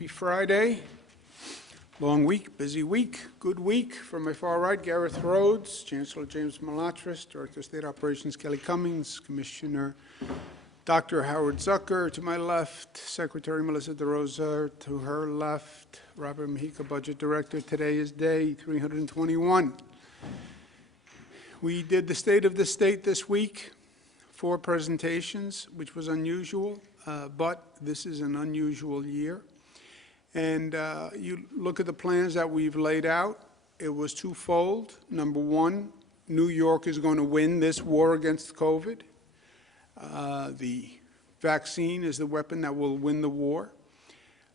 Happy Friday. Long week, busy week, good week. From my far right, Gareth Rhodes, Chancellor James Malatras, Director of State Operations Kelly Cummings, Commissioner Dr. Howard Zucker. To my left, Secretary Melissa DeRosa. To her left, Robert Mujica, Budget Director. Today is day 321. We did the State of the State this week, 4 presentations, which was unusual, but this is an unusual year. And you look at the plans that we've laid out, it was twofold. Number one, New York is going to win this war against COVID. The vaccine is the weapon that will win the war,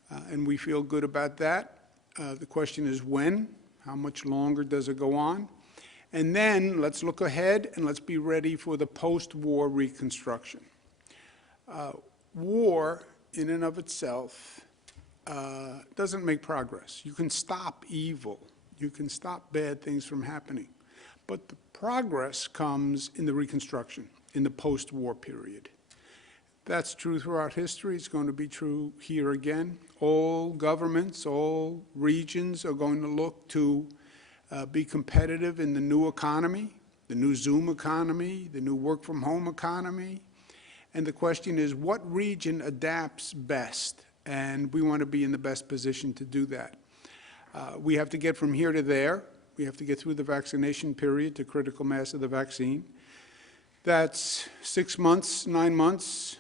and we feel good about that. The question is when, how much longer does it go on? And then let's look ahead and let's be ready for the post-war reconstruction. War in and of itself doesn't make progress. You can stop evil. You can stop bad things from happening. But the progress comes in the reconstruction, in the post-war period. That's true throughout history. It's going to be true here again. All governments, all regions are going to look to be competitive in the new economy, the new Zoom economy, the new work-from-home economy. And the question is, what region adapts best? And we want to be in the best position to do that. We have to get from here to there. We have to get through the vaccination period to critical mass of the vaccine. That's 6 months, 9 months,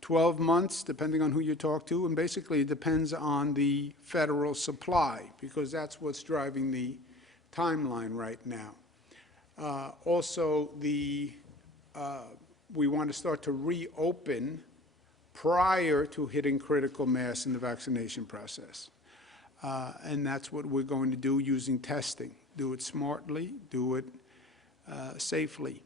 12 months, depending on who you talk to. And basically, it depends on the federal supply, because that's what's driving the timeline right now. Also, we want to start to reopen prior to hitting critical mass in the vaccination process. And that's what we're going to do using testing. Do it smartly, do it safely.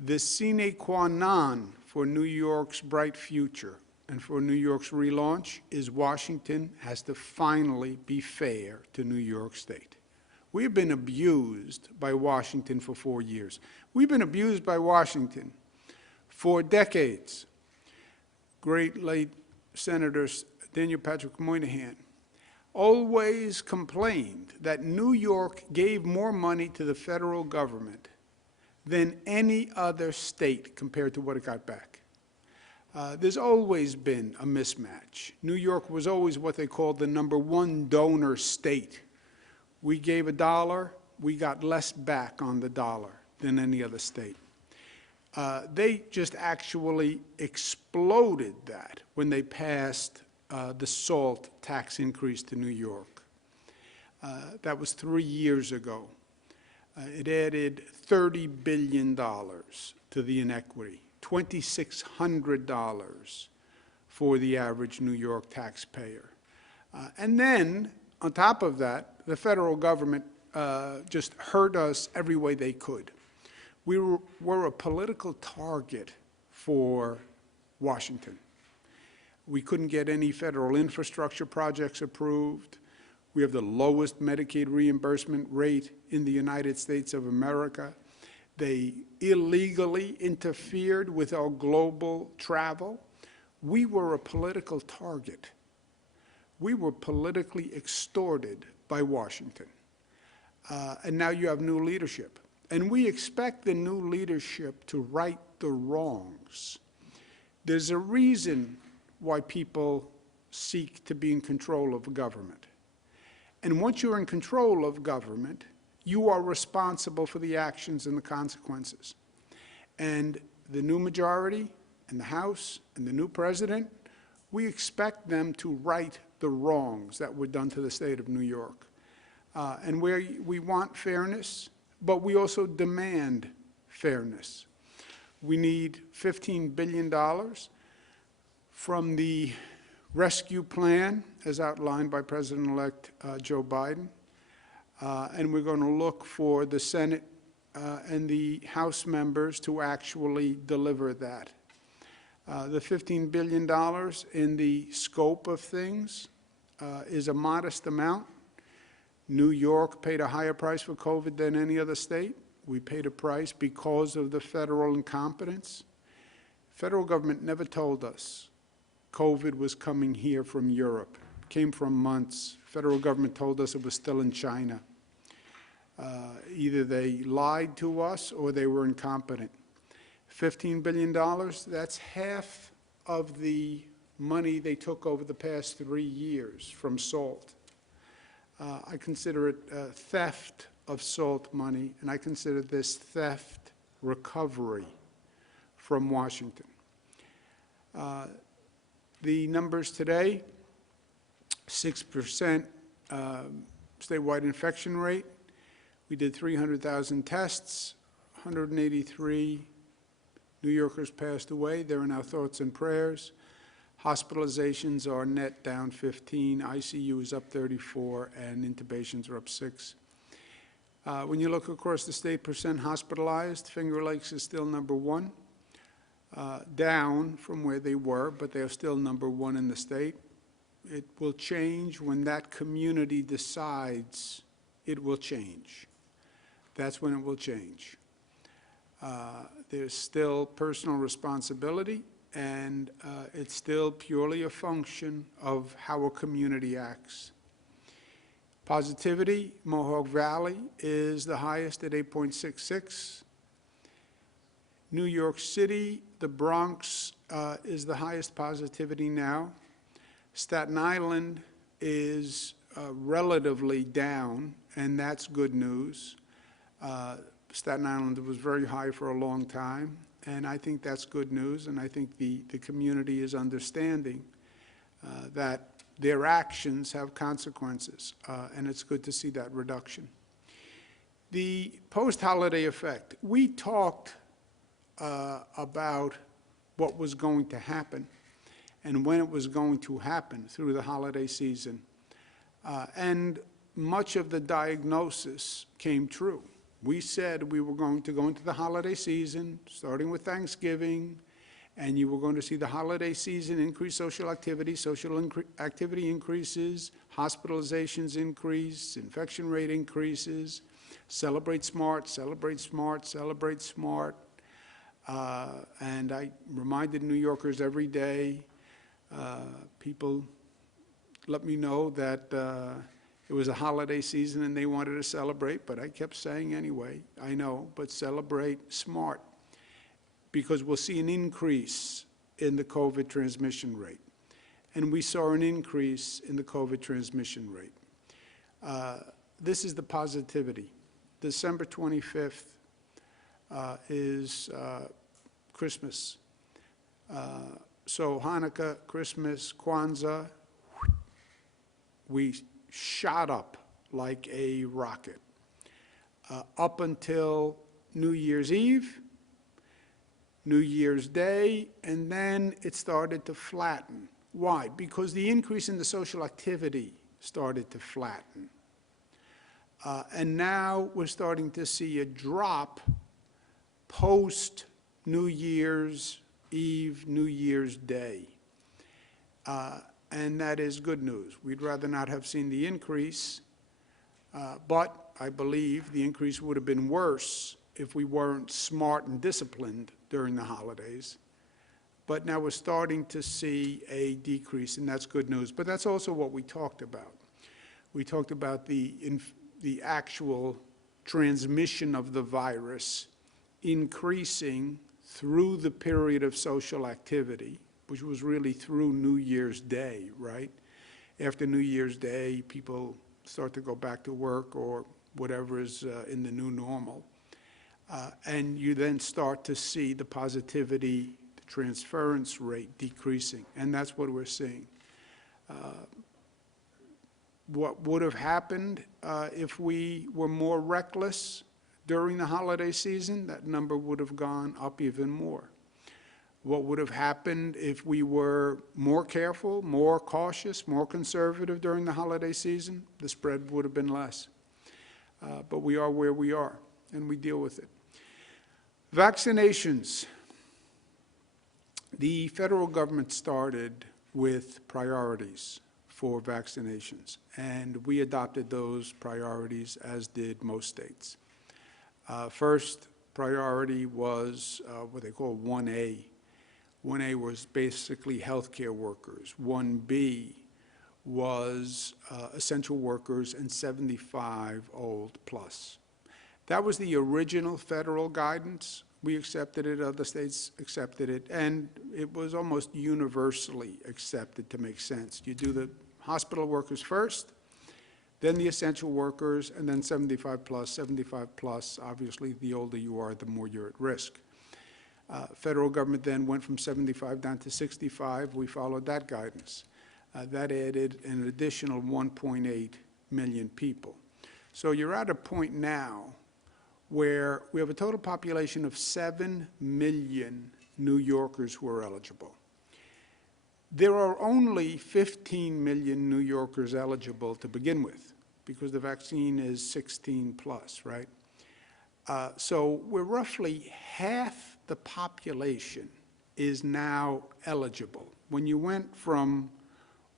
The sine qua non for New York's bright future and for New York's relaunch is Washington has to finally be fair to New York State. We've been abused by Washington for 4 years. We've been abused by Washington for decades. Great late Senator Daniel Patrick Moynihan always complained that New York gave more money to the federal government than any other state compared to what it got back. There's always been a mismatch. New York was always what they called the #1 donor state. We gave $1, we got less back on the dollar than any other state. They just actually exploded that when they passed the SALT tax increase to New York. That was 3 years ago. It added $30 billion to the inequity, $2,600 for the average New York taxpayer. And then, on top of that, the federal government just hurt us every way they could. We were a political target for Washington. We couldn't get any federal infrastructure projects approved. We have the lowest Medicaid reimbursement rate in the United States of America. They illegally interfered with our global travel. We were a political target. We were politically extorted by Washington. And now you have new leadership. And we expect the new leadership to right the wrongs. There's a reason why people seek to be in control of government. And once you're in control of government, you are responsible for the actions and the consequences. And the new majority in the House and the new president, we expect them to right the wrongs that were done to the state of New York. And where we want fairness, but we also demand fairness. We need $15 billion from the rescue plan, as outlined by President-elect Joe Biden. And we're going to look for the Senate and the House members to actually deliver that. The $15 billion in the scope of things is a modest amount. New York paid a higher price for COVID than any other state. We paid a price because of the federal incompetence. Federal government never told us COVID was coming here from Europe. came from months. Federal government told us it was still in China. Either they lied to us or they were incompetent. $15 billion, that's half of the money they took over the past 3 years from SALT. I consider it theft of SALT money, and I consider this theft recovery from Washington. The numbers today, 6% statewide infection rate. We did 300,000 tests, 183 New Yorkers passed away. They're in our thoughts and prayers. Hospitalizations are net down 15, ICU is up 34, and intubations are up 6. When you look across the state, percent hospitalized, Finger Lakes is still number 1, down from where they were, but they are still number 1 in the state. It will change when that community decides it will change. That's when it will change. There's still personal responsibility, and it's still purely a function of how a community acts. Positivity, Mohawk Valley is the highest at 8.66. New York City, the Bronx is the highest positivity now. Staten Island is relatively down, and that's good news. Staten Island was very high for a long time, and I think that's good news, and I think the community is understanding that their actions have consequences, and it's good to see that reduction. The post-holiday effect. We talked about what was going to happen and when it was going to happen through the holiday season, and much of the diagnosis came true. We said we were going to go into the holiday season, starting with Thanksgiving, and you were going to see the holiday season increase social activity activity increases, hospitalizations increase, infection rate increases, celebrate smart, celebrate smart, celebrate smart. And I reminded New Yorkers every day, people let me know that it was a holiday season and they wanted to celebrate, but I kept saying anyway, I know, but celebrate smart, because we'll see an increase in the COVID transmission rate. And we saw an increase in the COVID transmission rate. This is the positivity. December 25th is Christmas. So Hanukkah, Christmas, Kwanzaa, we shot up like a rocket up until New Year's Eve, New Year's Day, and then it started to flatten. Why? Because the increase in the social activity started to flatten. And now we're starting to see a drop post New Year's Eve, New Year's Day. And that is good news. We'd rather not have seen the increase, but I believe the increase would have been worse if we weren't smart and disciplined during the holidays. But now we're starting to see a decrease, and that's good news. But that's also what we talked about. We talked about the actual transmission of the virus increasing through the period of social activity, which was really through New Year's Day, right? After New Year's Day, people start to go back to work or whatever is in the new normal. And you then start to see the positivity, the transference rate decreasing, and that's what we're seeing. What would have happened if we were more reckless during the holiday season? That number would have gone up even more. What would have happened if we were more careful, more cautious, more conservative during the holiday season? The spread would have been less. But we are where we are, and we deal with it. Vaccinations. The federal government started with priorities for vaccinations, and we adopted those priorities, as did most states. First priority was what they call 1A. 1A was basically healthcare workers. 1B was essential workers and 75 old plus. That was the original federal guidance. We accepted it, other states accepted it, and it was almost universally accepted to make sense. You do the hospital workers first, then the essential workers, and then 75 plus. 75 plus, obviously, the older you are, the more you're at risk. Federal government then went from 75 down to 65. We followed that guidance. That added an additional 1.8 million people. So you're at a point now where we have a total population of 7 million New Yorkers who are eligible. There are only 15 million New Yorkers eligible to begin with, because the vaccine is 16 plus, right? So we're roughly half the population is now eligible. When you went from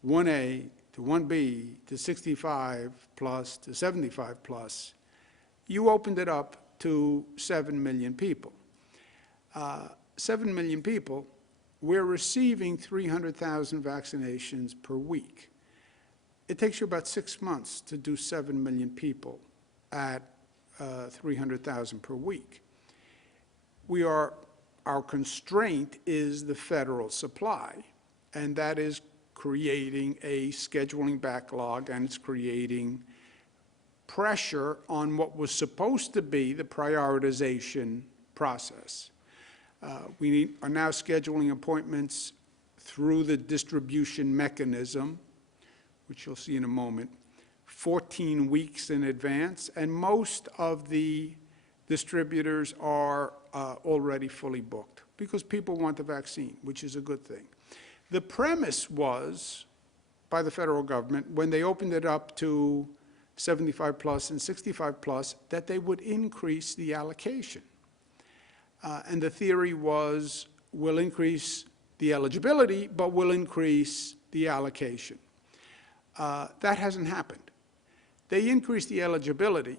1A to 1B to 65 plus to 75 plus, you opened it up to 7 million people. 7 million people, we're receiving 300,000 vaccinations per week. It takes you about 6 months to do 7 million people at 300,000 per week. Our constraint is the federal supply, and that is creating a scheduling backlog, and it's creating pressure on what was supposed to be the prioritization process. We are now scheduling appointments through the distribution mechanism, which you'll see in a moment, 14 weeks in advance, and most of the distributors are already fully booked because people want the vaccine, which is a good thing. The premise was, by the federal government, when they opened it up to 75 plus and 65 plus, that they would increase the allocation. And the theory was, we'll increase the eligibility, but we'll increase the allocation. That hasn't happened. They increased the eligibility.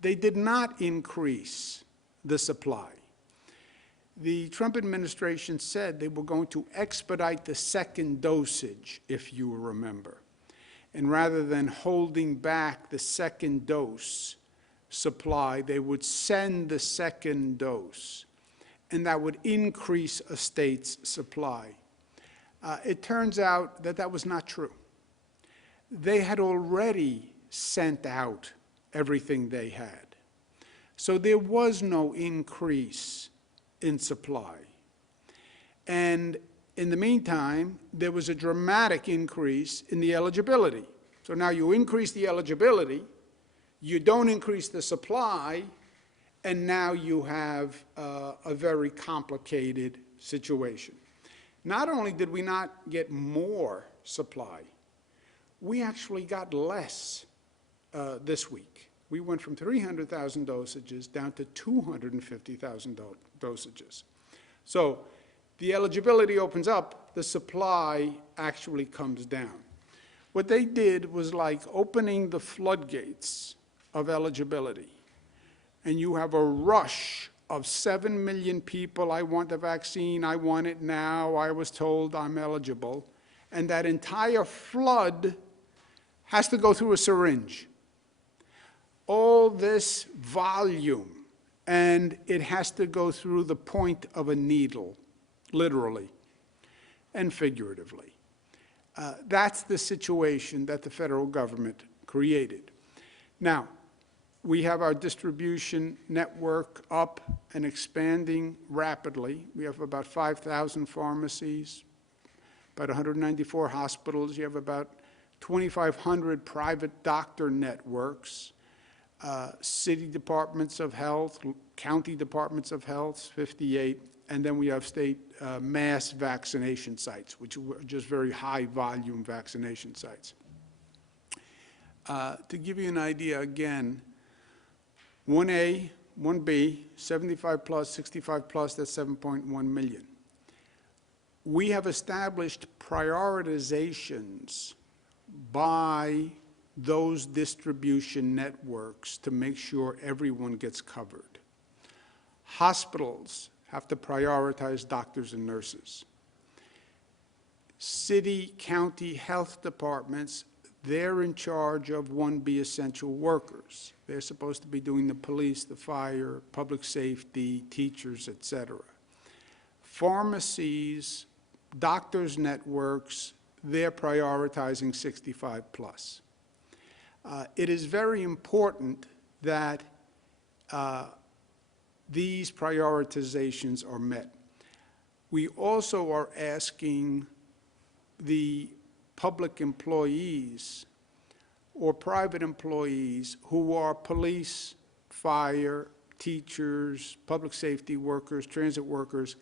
They did not increase the supply. The Trump administration said they were going to expedite the second dosage, if you remember. And rather than holding back the second dose supply, they would send the second dose, and that would increase a state's supply. It turns out that that was not true. They had already sent out everything they had. So there was no increase in supply. And in the meantime, there was a dramatic increase in the eligibility. So now you increase the eligibility, you don't increase the supply, and now you have a very complicated situation. Not only did we not get more supply, we actually got less this week. We went from 300,000 dosages down to 250,000 dosages. So the eligibility opens up, the supply actually comes down. What they did was like opening the floodgates of eligibility, and you have a rush of 7 million people. I want the vaccine, I want it now, I was told I'm eligible, and that entire flood has to go through a syringe. All this volume, and it has to go through the point of a needle, literally and figuratively. That's the situation that the federal government created. Now, we have our distribution network up and expanding rapidly. We have about 5,000 pharmacies, about 194 hospitals. You have about 2,500 private doctor networks, city departments of health, county departments of health, 58, and then we have state mass vaccination sites, which are just very high volume vaccination sites. To give you an idea, again, 1A, 1B, 75 plus, 65 plus, that's 7.1 million. We have established prioritizations by those distribution networks to make sure everyone gets covered. Hospitals have to prioritize doctors and nurses. City, county health departments, they're in charge of 1B essential workers. They're supposed to be doing the police, the fire, public safety, teachers, et cetera. Pharmacies, doctors' networks, they're prioritizing 65 plus. It is very important that these prioritizations are met. We also are asking the public employees or private employees who are police, fire, teachers, public safety workers, transit workers,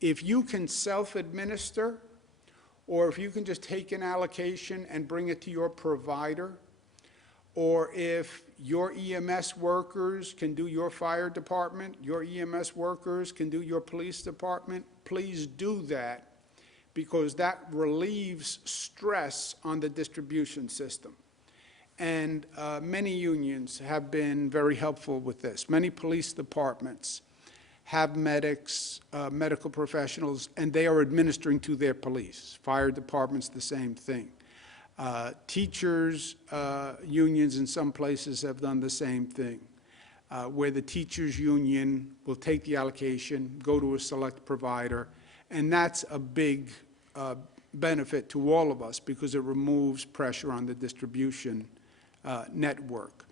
if you can self-administer, or if you can just take an allocation and bring it to your provider, or if your EMS workers can do your fire department, your EMS workers can do your police department, please do that, because that relieves stress on the distribution system. And many unions have been very helpful with this. Many police departments have medics, medical professionals, and they are administering to their police. Fire departments, the same thing. Teachers' unions in some places have done the same thing, where the teachers' union will take the allocation, go to a select provider, and that's a big benefit to all of us because it removes pressure on the distribution network.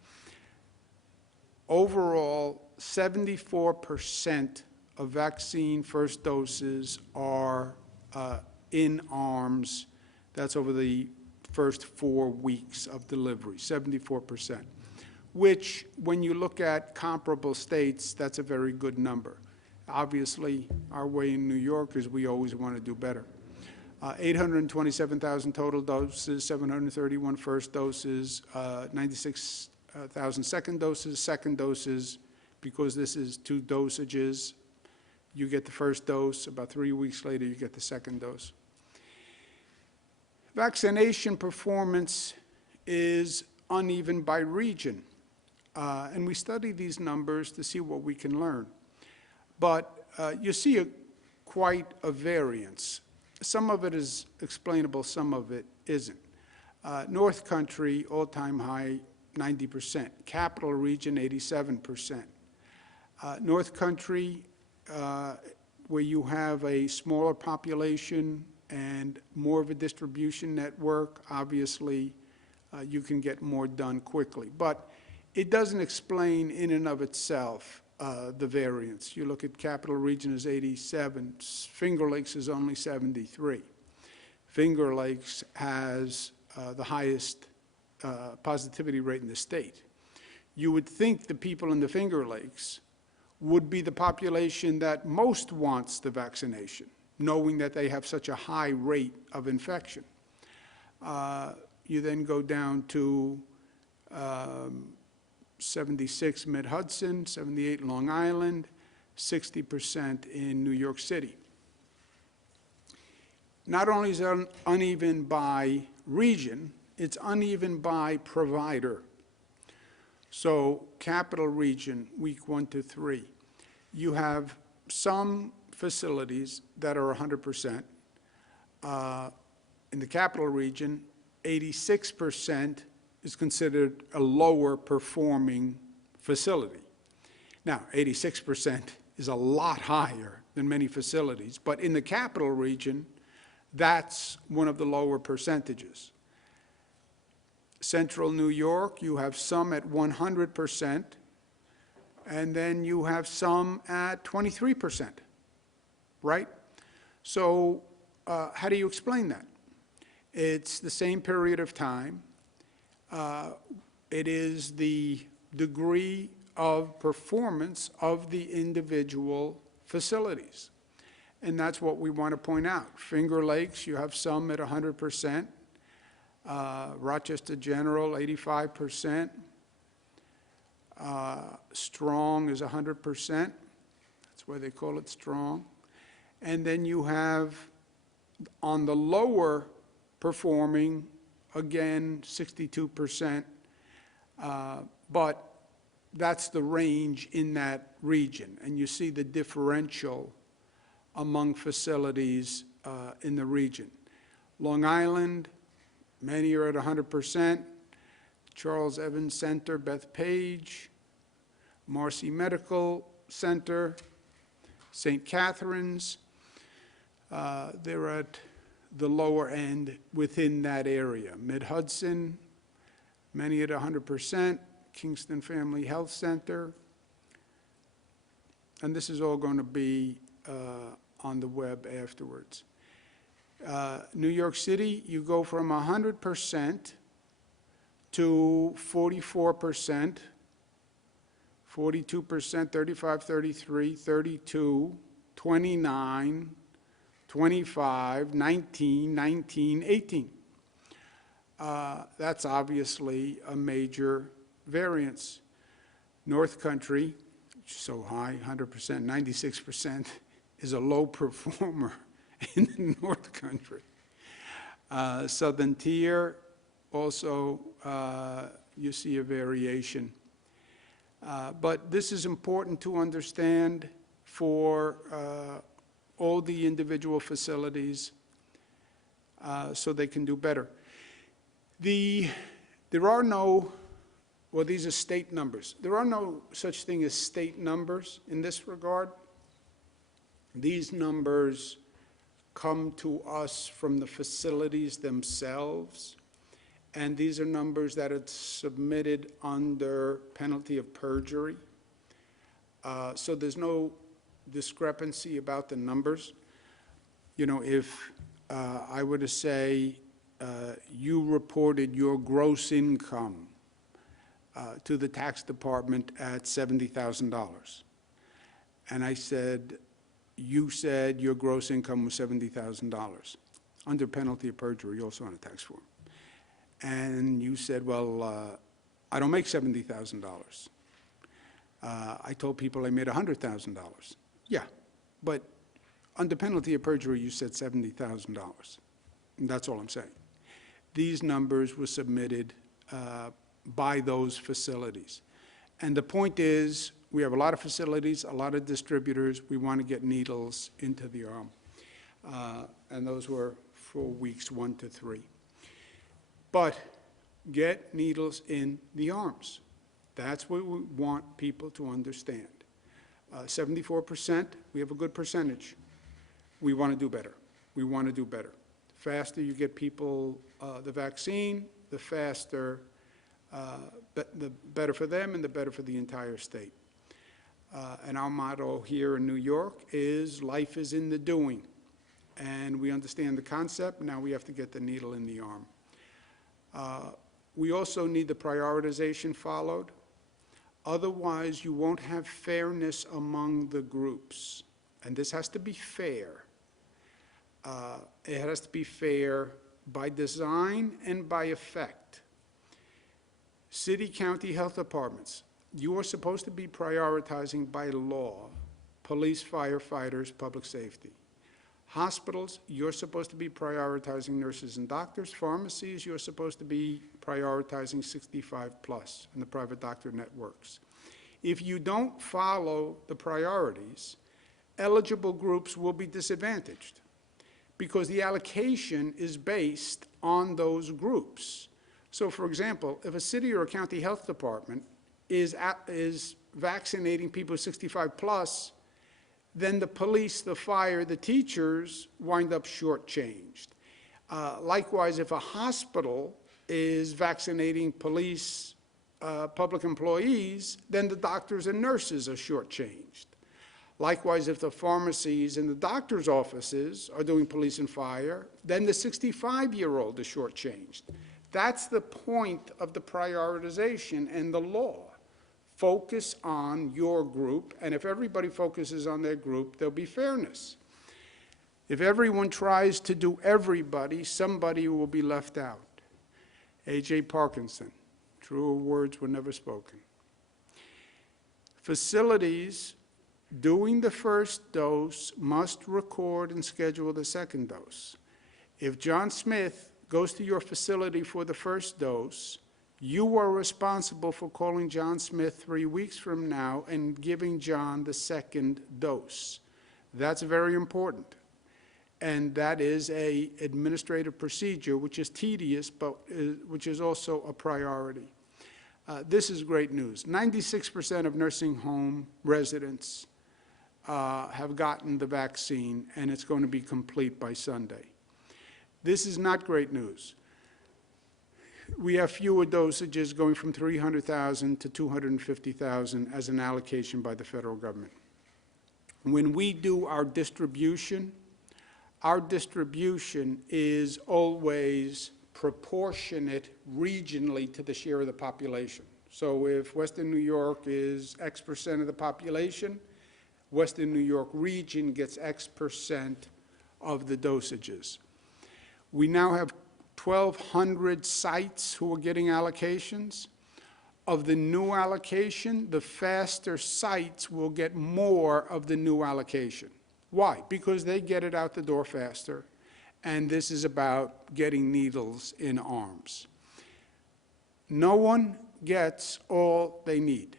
Overall, 74% of vaccine first doses are in arms. That's over the first 4 weeks of delivery, 74%, which, when you look at comparable states, that's a very good number. Obviously, our way in New York is we always want to do better. 827,000 total doses, 731 first doses, 96,000 second doses, because this is 2 dosages. You get the first dose, about 3 weeks later you get the second dose. Vaccination performance is uneven by region, and we study these numbers to see what we can learn. But you see quite a variance. Some of it is explainable, some of it isn't. North Country, all-time high, 90%. Capital Region, 87%. North Country, where you have a smaller population and more of a distribution network, obviously you can get more done quickly. But it doesn't explain in and of itself the variance. You look at Capital Region is 87, Finger Lakes is only 73. Finger Lakes has the highest positivity rate in the state. You would think the people in the Finger Lakes would be the population that most wants the vaccination, knowing that they have such a high rate of infection. You then go down to 76 Mid-Hudson, 78 Long Island, 60% in New York City. Not only is it uneven by region, it's uneven by provider. So Capital Region, week 1 to 3, you have some facilities that are 100%. In the Capital Region, 86% is considered a lower performing facility. Now, 86% is a lot higher than many facilities, but in the Capital Region, that's one of the lower percentages. Central New York, you have some at 100%, and then you have some at 23%, right? So how do you explain that? It's the same period of time. It is the degree of performance of the individual facilities. And that's what we want to point out. Finger Lakes, you have some at 100%. Rochester General, 85%. Strong is 100%. That's why they call it Strong. And then you have, on the lower performing, again, 62%. But that's the range in that region. And you see the differential among facilities in the region. Long Island, many are at 100%. Charles Evans Center, Bethpage, Marcy Medical Center, St. Catherine's, they're at the lower end within that area. Mid-Hudson, many at 100%. Kingston Family Health Center. And this is all going to be on the web afterwards. New York City, you go from 100% to 44%, 42%, 35, 33, 32, 29, 25, 19, 19, 18. That's obviously a major variance. North Country, which is so high, 100%, 96%, is a low performer in the North Country. Southern Tier, also you see a variation. But this is important to understand for all the individual facilities so they can do better. There are no, well, these are state numbers. There are no such thing as state numbers in this regard. These numbers come to us from the facilities themselves, and these are numbers that are submitted under penalty of perjury. So there's no discrepancy about the numbers. You know, if I were to say you reported your gross income to the tax department at $70,000, and I said, you said your gross income was $70,000 under penalty of perjury, also on a tax form. And you said, well, I don't make $70,000. I told people I made $100,000. Yeah, but under penalty of perjury, you said $70,000. And that's all I'm saying. These numbers were submitted by those facilities. And the point is, we have a lot of facilities, a lot of distributors. We want to get needles into the arm. And those were for weeks 1 to 3. But get needles in the arms. That's what we want people to understand. 74%, we have a good percentage. We want to do better. We want to do better. The faster you get people the vaccine, the faster, the better for them and the better for the entire state. And our motto here in New York is life is in the doing. And we understand the concept. Now we have to get the needle in the arm. We also need the prioritization followed. Otherwise, you won't have fairness among the groups. And this has to be fair. It has to be fair by design and by effect. City, county health departments, you are supposed to be prioritizing by law police, firefighters, public safety. Hospitals, you're supposed to be prioritizing nurses and doctors. Pharmacies, you're supposed to be prioritizing 65 plus in the private doctor networks. If you don't follow the priorities, eligible groups will be disadvantaged because the allocation is based on those groups. So for example, if a city or a county health department is vaccinating people 65 plus, then the police, the fire, the teachers wind up shortchanged. Likewise, if a hospital is vaccinating police, public employees, then the doctors and nurses are shortchanged. Likewise, if the pharmacies and the doctor's offices are doing police and fire, then the 65-year-old is shortchanged. That's the point of the prioritization and the law. Focus on your group, and if everybody focuses on their group, there'll be fairness. If everyone tries to do everybody, somebody will be left out. A.J. Parkinson, truer words were never spoken. Facilities doing the first dose must record and schedule the second dose. If John Smith goes to your facility for the first dose, you are responsible for calling John Smith 3 weeks from now and giving John the second dose. That's very important. and that is an administrative procedure which is tedious, but which is also a priority. This is great news. 96% of nursing home residents have gotten the vaccine, and it's going to be complete by Sunday. This is not great news. We have fewer dosages, going from 300,000 to 250,000 as an allocation by the federal government. When we do our distribution is always proportionate regionally to the share of the population. So if Western New York is X percent of the population, Western New York region gets X percent of the dosages. We now have 1,200 sites who are getting allocations. Of the new allocation, the faster sites will get more of the new allocation. Why? Because they get it out the door faster, and this is about getting needles in arms. No one gets all they need.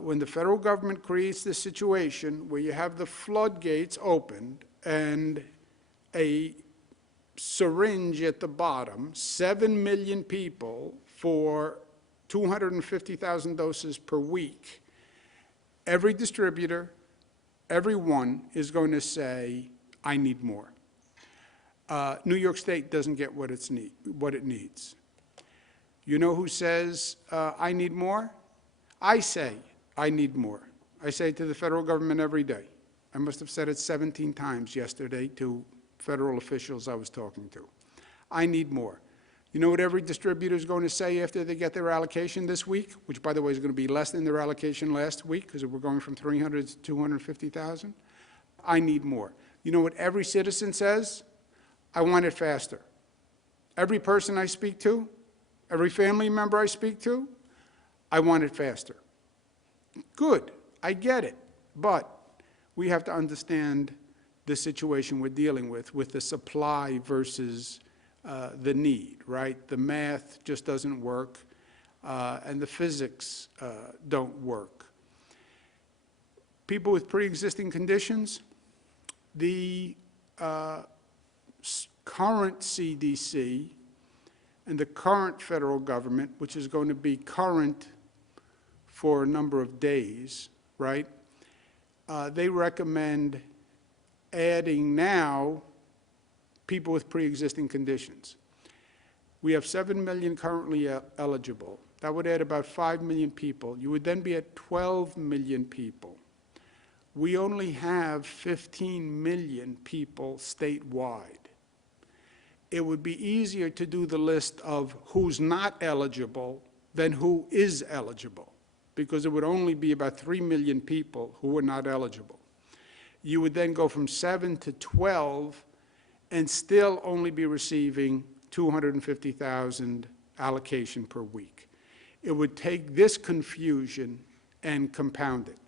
When the federal government creates this situation where you have the floodgates opened and a syringe at the bottom, 7 million people for 250,000 doses per week, every distributor, everyone is going to say, I need more. New York State doesn't get what it needs. You know who says, I need more? I say, I need more. I say it to the federal government every day. I must have said it 17 times yesterday to federal officials I was talking to. I need more. You know what every distributor is going to say after they get their allocation this week, which, by the way, is going to be less than their allocation last week because we're going from 300 to 250,000? I need more. You know what every citizen says? I want it faster. Every person I speak to, every family member I speak to, I want it faster. Good, I get it, but we have to understand the situation we're dealing with the supply versus the need, right? The math just doesn't work, and the physics don't work. People with pre-existing conditions, the current CDC and the current federal government, which is going to be current for a number of days, right? They recommend adding now people with pre-existing conditions. We have 7 million currently eligible. That would add about 5 million people. You would then be at 12 million people. We only have 15 million people statewide. It would be easier to do the list of who's not eligible than who is eligible, because it would only be about 3 million people who were not eligible. You would then go from 7 to 12 and still only be receiving 250,000 allocation per week. It would take this confusion and compound it.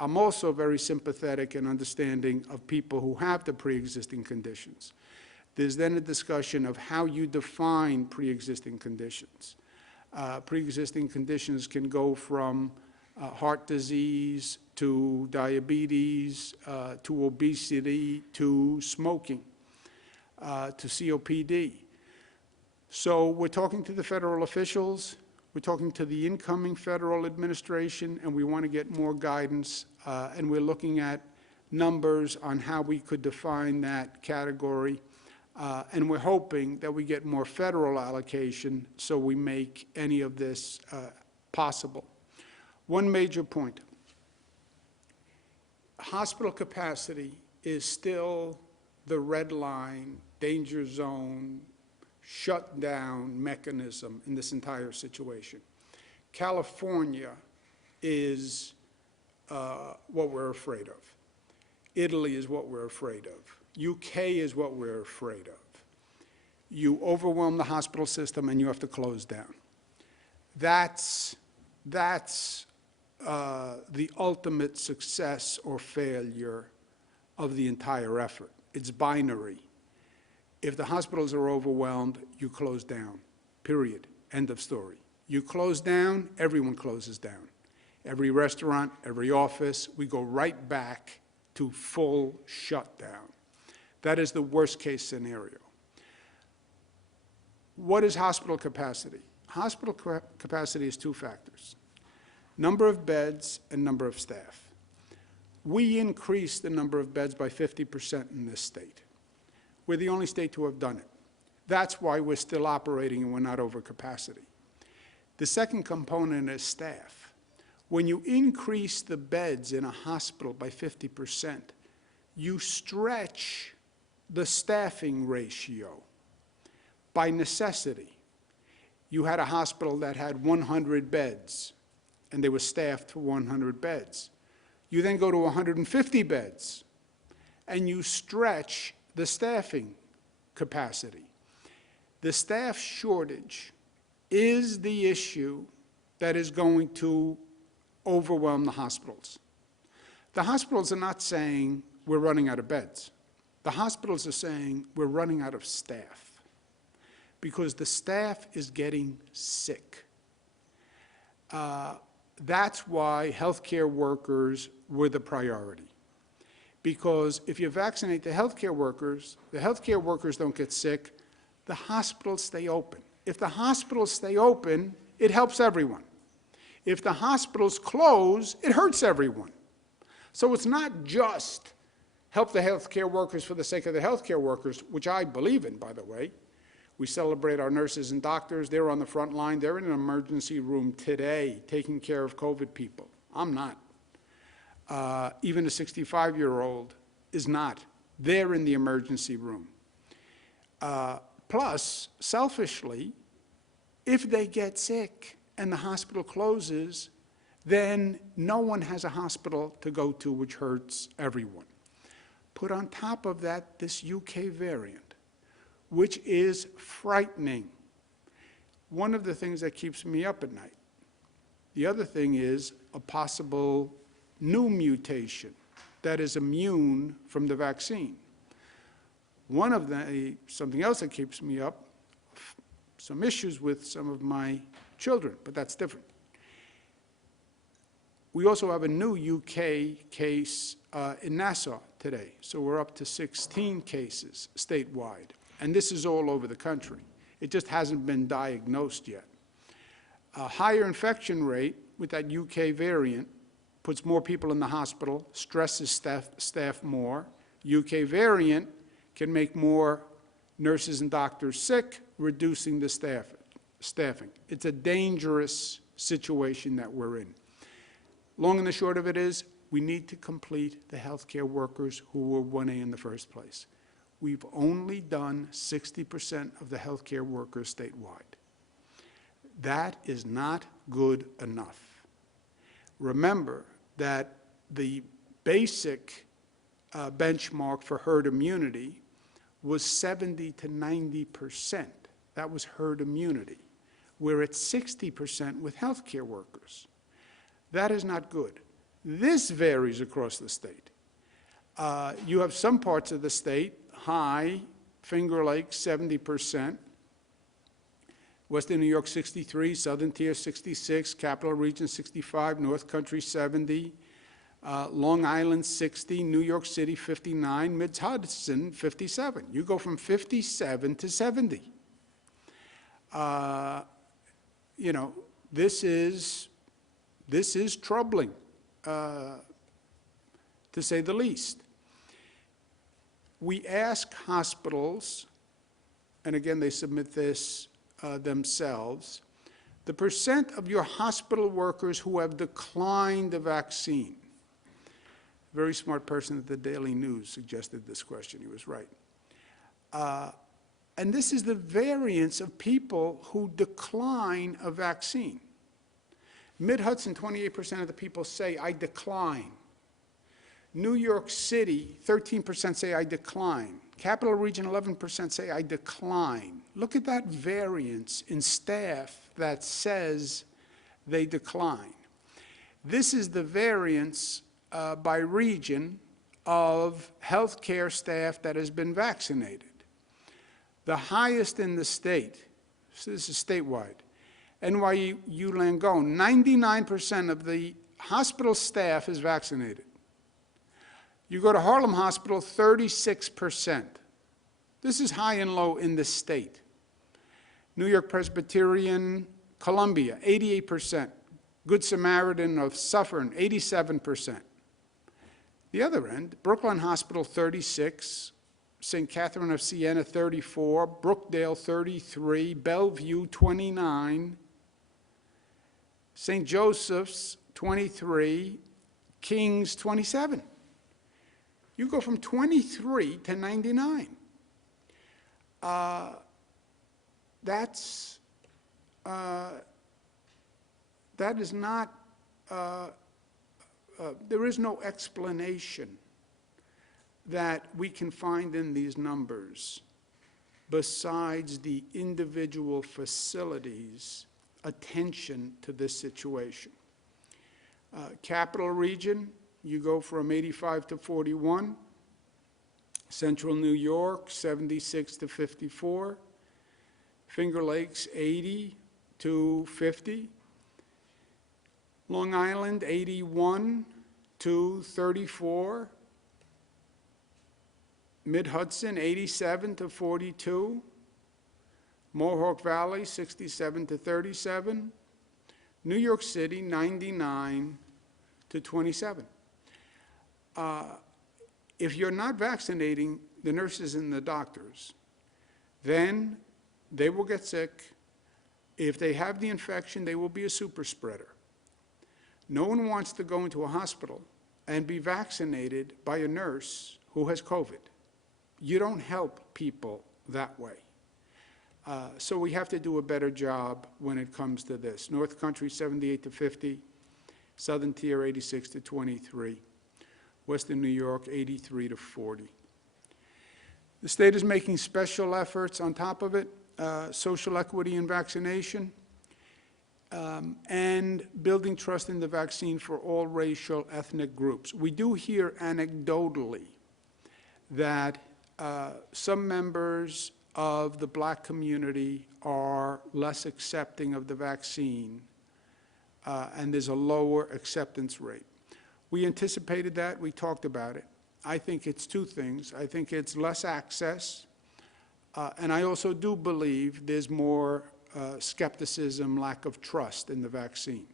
I'm also very sympathetic and understanding of people who have the pre-existing conditions. There's then a discussion of how you define pre-existing conditions. Pre-existing conditions can go from heart disease to diabetes, to obesity, to smoking, to COPD. So we're talking to the federal officials, we're talking to the incoming federal administration, and we want to get more guidance, and we're looking at numbers on how we could define that category, and we're hoping that we get more federal allocation so we make any of this possible. One major point. Hospital capacity is still the red line, danger zone, shut down mechanism in this entire situation. California is what we're afraid of. Italy is what we're afraid of. UK is what we're afraid of. You overwhelm the hospital system and you have to close down. That's the ultimate success or failure of the entire effort. It's binary. If the hospitals are overwhelmed, you close down, period, end of story. You close down, everyone closes down. Every restaurant, every office, we go right back to full shutdown. That is the worst-case scenario. What is hospital capacity? Hospital capacity is two factors: number of beds and number of staff. We increased the number of beds by 50% in this state. We're the only state to have done it. That's why we're still operating and we're not over capacity. The second component is staff. When you increase the beds in a hospital by 50%, you stretch the staffing ratio by necessity. You had a hospital that had 100 beds, and they were staffed for 100 beds. You then go to 150 beds, and you stretch the staffing capacity. The staff shortage is the issue that is going to overwhelm the hospitals. The hospitals are not saying we're running out of beds. The hospitals are saying we're running out of staff because the staff is getting sick. That's why healthcare workers were the priority. Because if you vaccinate the healthcare workers don't get sick, the hospitals stay open. If the hospitals stay open, it helps everyone. If the hospitals close, it hurts everyone. So it's not just help the healthcare workers for the sake of the healthcare workers, which I believe in, by the way. We celebrate our nurses and doctors. They're on the front line. They're in an emergency room today taking care of COVID people. I'm not. Even a 65-year-old is not. They're in the emergency room. Plus, selfishly, if they get sick and the hospital closes, then no one has a hospital to go to, which hurts everyone. Put on top of that this UK variant, which is frightening. One of the things that keeps me up at night. The other thing is a possible new mutation that is immune from the vaccine. Something else that keeps me up, some issues with some of my children, but that's different. We also have a new UK case in Nassau today, so we're up to 16 cases statewide, and this is all over the country. It just hasn't been diagnosed yet. A higher infection rate with that UK variant puts more people in the hospital, stresses staff more. UK variant can make more nurses and doctors sick, reducing the staffing. It's a dangerous situation that we're in. Long and the short of it is, we need to complete the healthcare workers who were 1A in the first place. We've only done 60% of the healthcare workers statewide. That is not good enough. Remember that the basic benchmark for herd immunity was 70 to 90%. That was herd immunity. We're at 60% with healthcare workers. That is not good. This varies across the state. You have some parts of the state, high, Finger Lakes 70%, Western New York 63, Southern Tier 66, Capital Region 65, North Country 70, Long Island 60, New York City 59, Mid-Hudson 57. You go from 57 to 70. You know, this is troubling, to say the least. We ask hospitals, and again they submit this themselves, the percent of your hospital workers who have declined the vaccine. A very smart person at the Daily News suggested this question. He was right. And this is the variance of people who decline a vaccine. Mid-Hudson, 28% of the people say, I decline. New York City, 13% say, I decline. Capital Region, 11% say, I decline. Look at that variance in staff that says they decline. This is the variance by region of healthcare staff that has been vaccinated. The highest in the state, so this is statewide, NYU Langone, 99% of the hospital staff is vaccinated. You go to Harlem Hospital, 36%. This is high and low in the state. New York Presbyterian, Columbia, 88%. Good Samaritan of Suffern, 87%. The other end, Brooklyn Hospital, 36, St. Catherine of Siena, 34, Brookdale, 33, Bellevue, 29, St. Joseph's, 23, King's, 27. You go from 23 to 99. That is not, there is no explanation that we can find in these numbers besides the individual facilities' attention to this situation. Capital region, you go from 85 to 41. Central New York, 76 to 54. Finger Lakes, 80 to 50. Long Island, 81 to 34. Mid-Hudson, 87 to 42. Mohawk Valley, 67 to 37. New York City, 99 to 27. If you're not vaccinating the nurses and the doctors, then they will get sick. If they have the infection, they will be a super spreader. No one wants to go into a hospital and be vaccinated by a nurse who has COVID. You don't help people that way. So we have to do a better job when it comes to this. North Country, 78 to 50. Southern Tier, 86 to 23. Western New York, 83 to 40. The state is making special efforts on top of it, social equity in vaccination, and building trust in the vaccine for all racial, ethnic groups. We do hear anecdotally that some members of the black community are less accepting of the vaccine, and there's a lower acceptance rate. We anticipated that. We talked about it. I think it's two things. I think it's less access, and I also do believe there's more skepticism, lack of trust in the vaccine.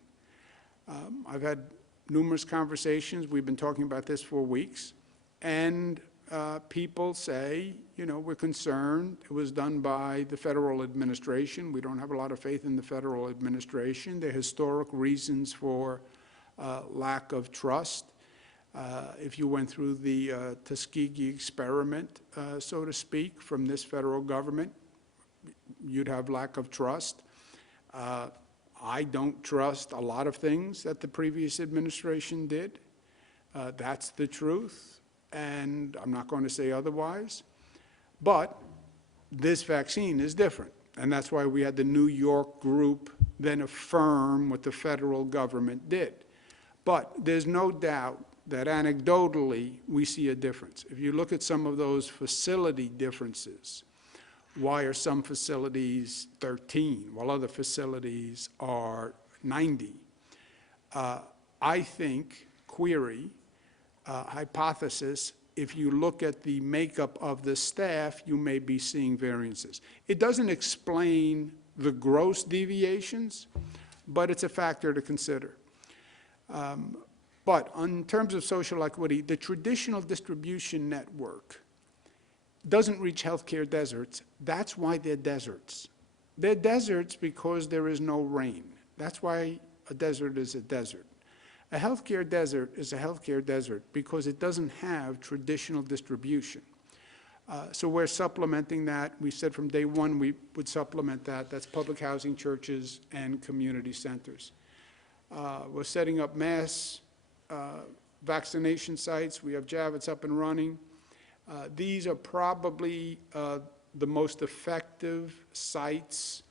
I've had numerous conversations. We've been talking about this for weeks, and people say, you know, we're concerned. It was done by the federal administration. We don't have a lot of faith in the federal administration. There are historic reasons for lack of trust. If you went through the Tuskegee experiment, so to speak, from this federal government, you'd have lack of trust. I don't trust a lot of things that the previous administration did. That's the truth, and I'm not going to say otherwise. But this vaccine is different, and that's why we had the New York group then affirm what the federal government did. But there's no doubt that anecdotally we see a difference. If you look at some of those facility differences, why are some facilities 13 while other facilities are 90? I think, query, hypothesis, if you look at the makeup of the staff, you may be seeing variances. It doesn't explain the gross deviations, but it's a factor to consider. But in terms of social equity, the traditional distribution network doesn't reach healthcare deserts. That's why they're deserts. They're deserts because there is no rain. That's why a desert is a desert. A healthcare desert is a healthcare desert because it doesn't have traditional distribution. So we're supplementing that. We said from day one we would supplement that. That's public housing, churches, and community centers. We're setting up mass vaccination sites. We have Javits up and running. These are probably the most effective sites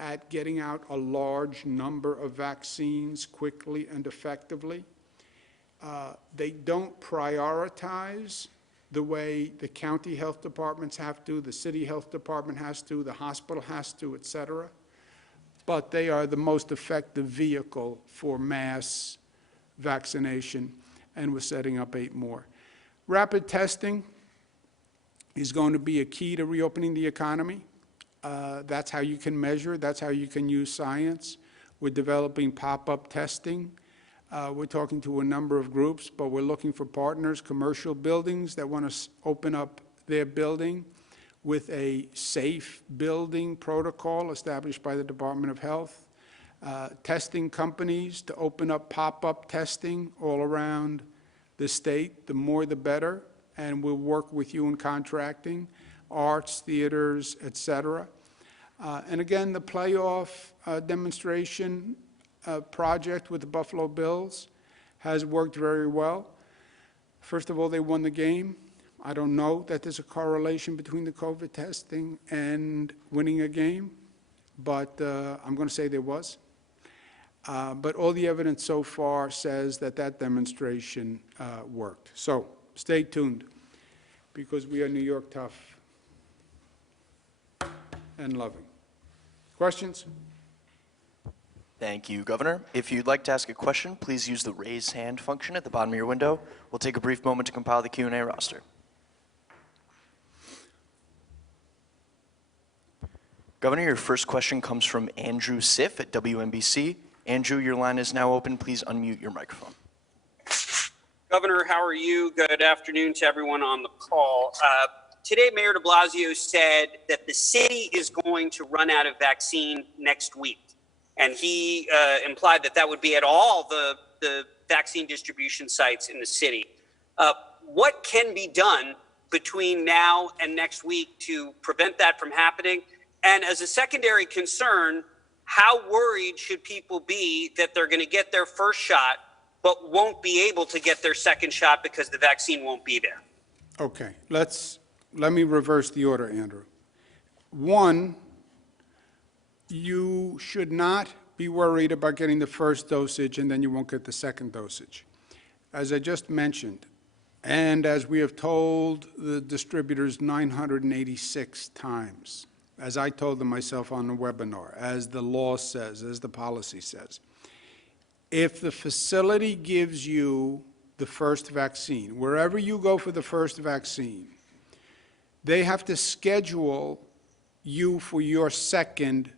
at getting out a large number of vaccines quickly and effectively. They don't prioritize the way the county health departments have to, the city health department has to, the hospital has to, et cetera. But they are the most effective vehicle for mass vaccination, and we're setting up 8 more. Rapid testing is going to be a key to reopening the economy. That's how you can measure. That's how you can use science. We're developing pop-up testing. We're talking to a number of groups, but we're looking for partners, commercial buildings that want to open up their building with a safe building protocol established by the Department of Health. Testing companies to open up pop-up testing all around the state. The more the better, and we'll work with you in contracting, arts, theaters, et cetera. And again, the playoff demonstration project with the Buffalo Bills has worked very well. First of all, they won the game. I don't know that there's a correlation between the COVID testing and winning a game, but I'm going to say there was. But all the evidence so far says that that demonstration worked. So stay tuned, because we are New York tough and loving. Questions? Thank you, Governor. If you'd like to ask a question, please use the raise hand function at the bottom of your window. We'll take a brief moment to compile the Q&A roster. Governor, your first question comes from Andrew Siff at WNBC. Andrew, your line is now open. Please unmute your microphone. Governor, how are you? Good afternoon to everyone on the call. Today, Mayor de Blasio said that the city is going to run out of vaccine next week. And he implied that that would be at all the vaccine distribution sites in the city. What can be done between now and next week to prevent that from happening? And as a secondary concern, how worried should people be that they're going to get their first shot but won't be able to get their second shot because the vaccine won't be there? Okay, let me reverse the order, Andrew. One, you should not be worried about getting the first dosage and then you won't get the second dosage. As I just mentioned, and as we have told the distributors 986 times, as I told them myself on the webinar, as the law says, as the policy says, if the facility gives you the first vaccine, wherever you go for the first vaccine, they have to schedule you for your second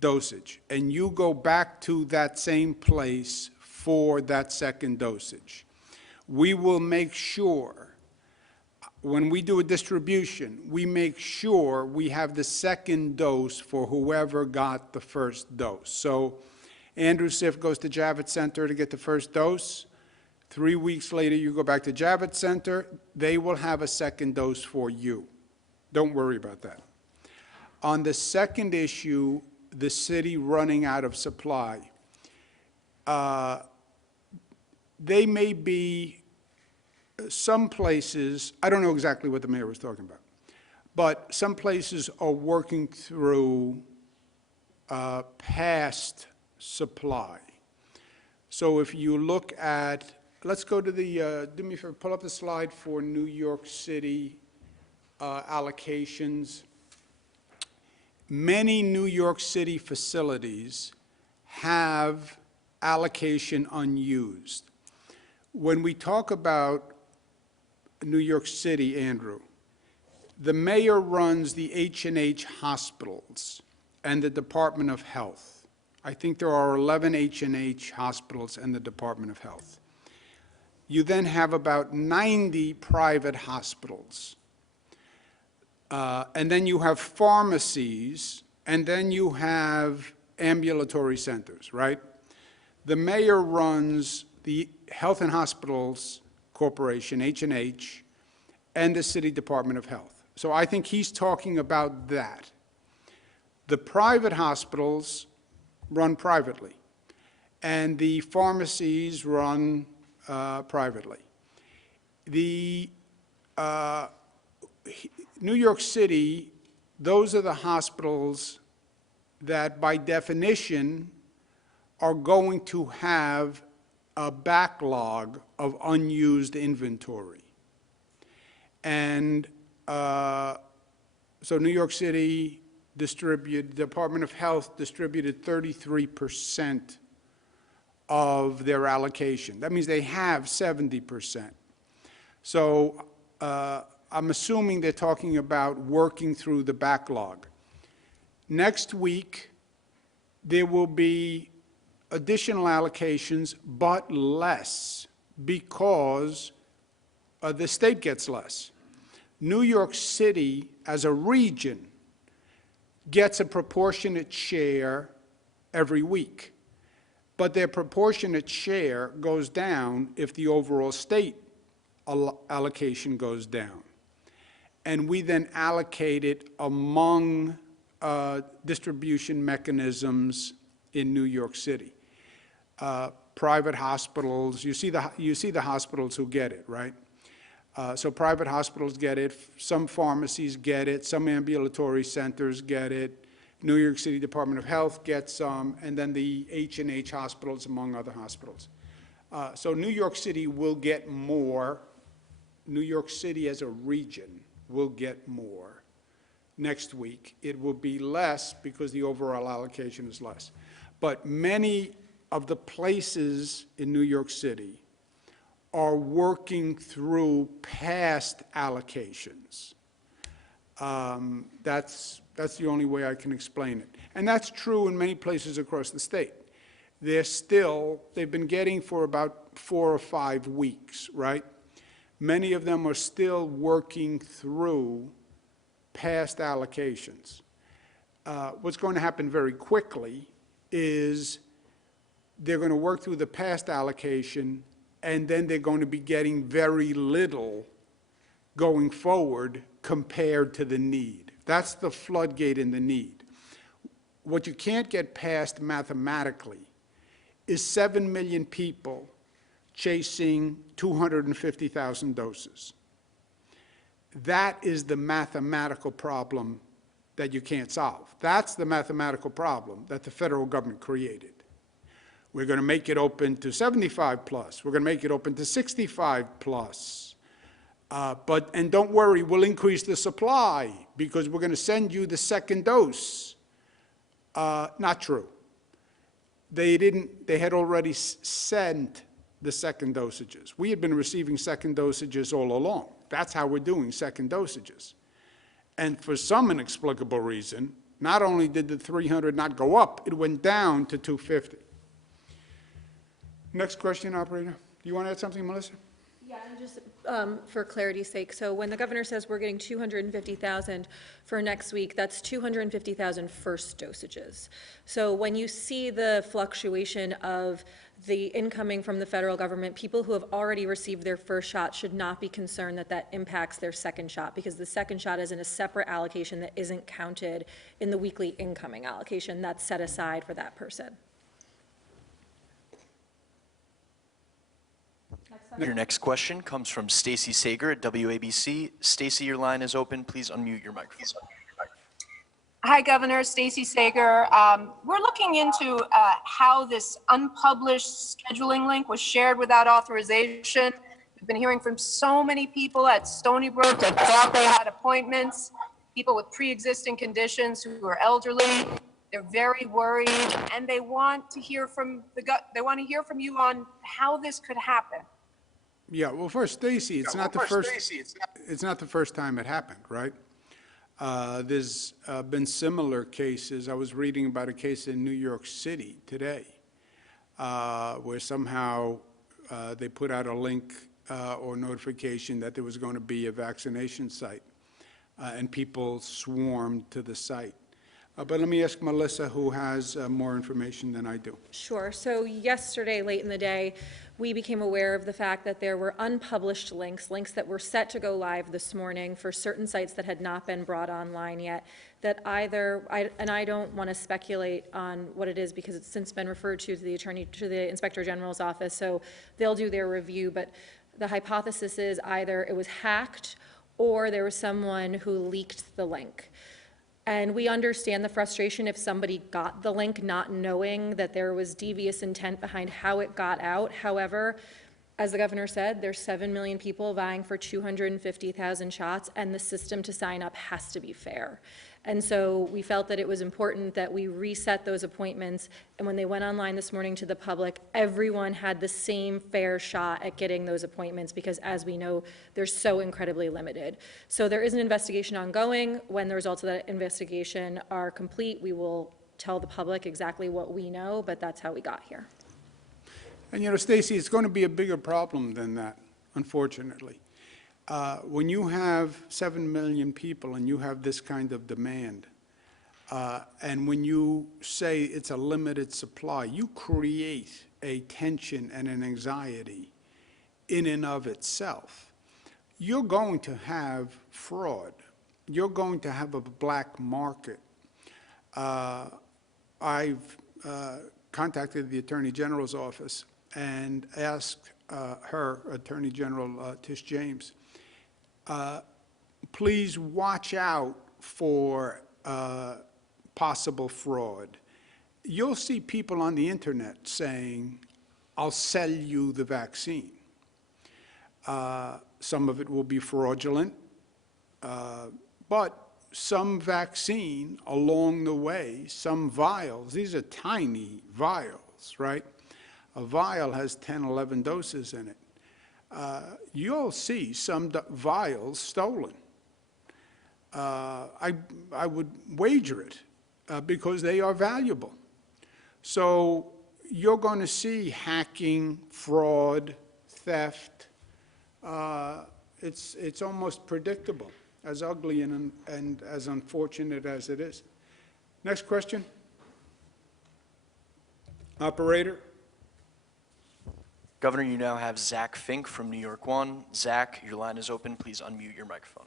dosage, and you go back to that same place for that second dosage. We will make sure, when we do a distribution, we make sure we have the second dose for whoever got the first dose. So Andrew Siff goes to Javits Center to get the first dose. 3 weeks later, you go back to Javits Center. They will have a second dose for you. Don't worry about that. On the second issue, the city running out of supply, they may be some places, I don't know exactly what the mayor was talking about, but some places are working through past supply. So if you look at, let's go to the, do me a favor, pull up the slide for New York City allocations. Many New York City facilities have allocation unused. When we talk about New York City, Andrew, the mayor runs the H&H hospitals and the Department of Health. I think there are 11 H&H hospitals and the Department of Health. You then have about 90 private hospitals. And then you have pharmacies, and then you have ambulatory centers, right? The mayor runs the Health and Hospitals Corporation, H&H, and the City Department of Health. So I think he's talking about that. The private hospitals run privately, and the pharmacies run privately. The New York City, those are the hospitals that by definition are going to have a backlog of unused inventory. And so New York City Department of Health distributed 33% of their allocation. That means they have 70%. So I'm assuming they're talking about working through the backlog. Next week, there will be additional allocations, but less, because the state gets less. New York City, as a region, gets a proportionate share every week, but their proportionate share goes down if the overall state allocation goes down. And we then allocate it among distribution mechanisms in New York City. Private hospitals, you see the hospitals who get it, right? So private hospitals get it, some pharmacies get it, some ambulatory centers get it, New York City Department of Health gets some, and then the H&H hospitals, among other hospitals. So New York City will get more. New York City as a region will get more next week. It will be less because the overall allocation is less. But many of the places in New York City are working through past allocations. That's the only way I can explain it. And that's true in many places across the state. They've been getting for about 4 or 5 weeks, right? Many of them are still working through past allocations. What's going to happen very quickly is they're going to work through the past allocation, and then they're going to be getting very little going forward compared to the need. That's the floodgate in the need. What you can't get past mathematically is 7 million people chasing 250,000 doses. That is the mathematical problem that you can't solve. That's the mathematical problem that the federal government created. We're going to make it open to 75 plus. We're going to make it open to 65 plus. And don't worry, we'll increase the supply because we're going to send you the second dose. Not true. They had already sent the second dosages. We had been receiving second dosages all along. That's how we're doing second dosages. And for some inexplicable reason, not only did the 300 not go up, it went down to 250. Next question, operator. Do you want to add something, Melissa? Yeah, and just for clarity's sake, so when the governor says we're getting 250,000 for next week, that's 250,000 first dosages. So when you see the fluctuation of the incoming from the federal government, people who have already received their first shot should not be concerned that that impacts their second shot, because the second shot is in a separate allocation that isn't counted in the weekly incoming allocation that's set aside for that person. Your next question comes from Stacy Sager at WABC. Stacy, your line is open. Please unmute your microphone. Hi, Governor. Stacy Sager. We're looking into how this unpublished scheduling link was shared without authorization. We've been hearing from so many people at Stony Brook that thought they had appointments, people with pre-existing conditions who are elderly. They're very worried, and they want to hear from you on how this could happen. Yeah, well, first, Stacy, it's not the first time it happened, right? There's been similar cases. I was reading about a case in New York City today where somehow they put out a link or notification that there was going to be a vaccination site, and people swarmed to the site. But let me ask Melissa, who has more information than I do. Sure. So yesterday, late in the day, we became aware of the fact that there were unpublished links that were set to go live this morning for certain sites that had not been brought online yet, that and I don't want to speculate on what it is because it's since been referred to the Inspector General's office, so they'll do their review, but the hypothesis is either it was hacked or there was someone who leaked the link. And we understand the frustration if somebody got the link not knowing that there was devious intent behind how it got out. However, as the governor said, there's 7 million people vying for 250,000 shots, and the system to sign up has to be fair. And so we felt that it was important that we reset those appointments. And when they went online this morning to the public, everyone had the same fair shot at getting those appointments because, as we know, they're so incredibly limited. So there is an investigation ongoing. When the results of that investigation are complete, we will tell the public exactly what we know, but that's how we got here. And you know, Stacy, it's going to be a bigger problem than that, unfortunately. When you have 7 million people and you have this kind of demand, and when you say it's a limited supply, you create a tension and an anxiety in and of itself. You're going to have fraud. You're going to have a black market. I've contacted the Attorney General's office and asked her, Attorney General Tish James, please watch out for possible fraud. You'll see people on the internet saying, I'll sell you the vaccine. Some of it will be fraudulent, but some vaccine along the way, some vials, these are tiny vials, right? A vial has 10, 11 doses in it. You'll see some vials stolen. I would wager it because they are valuable. So you're going to see hacking, fraud, theft. It's almost predictable, as ugly and as unfortunate as it is. Next question. Operator. Governor, you now have Zach Fink from New York 1. Zach, your line is open. Please unmute your microphone.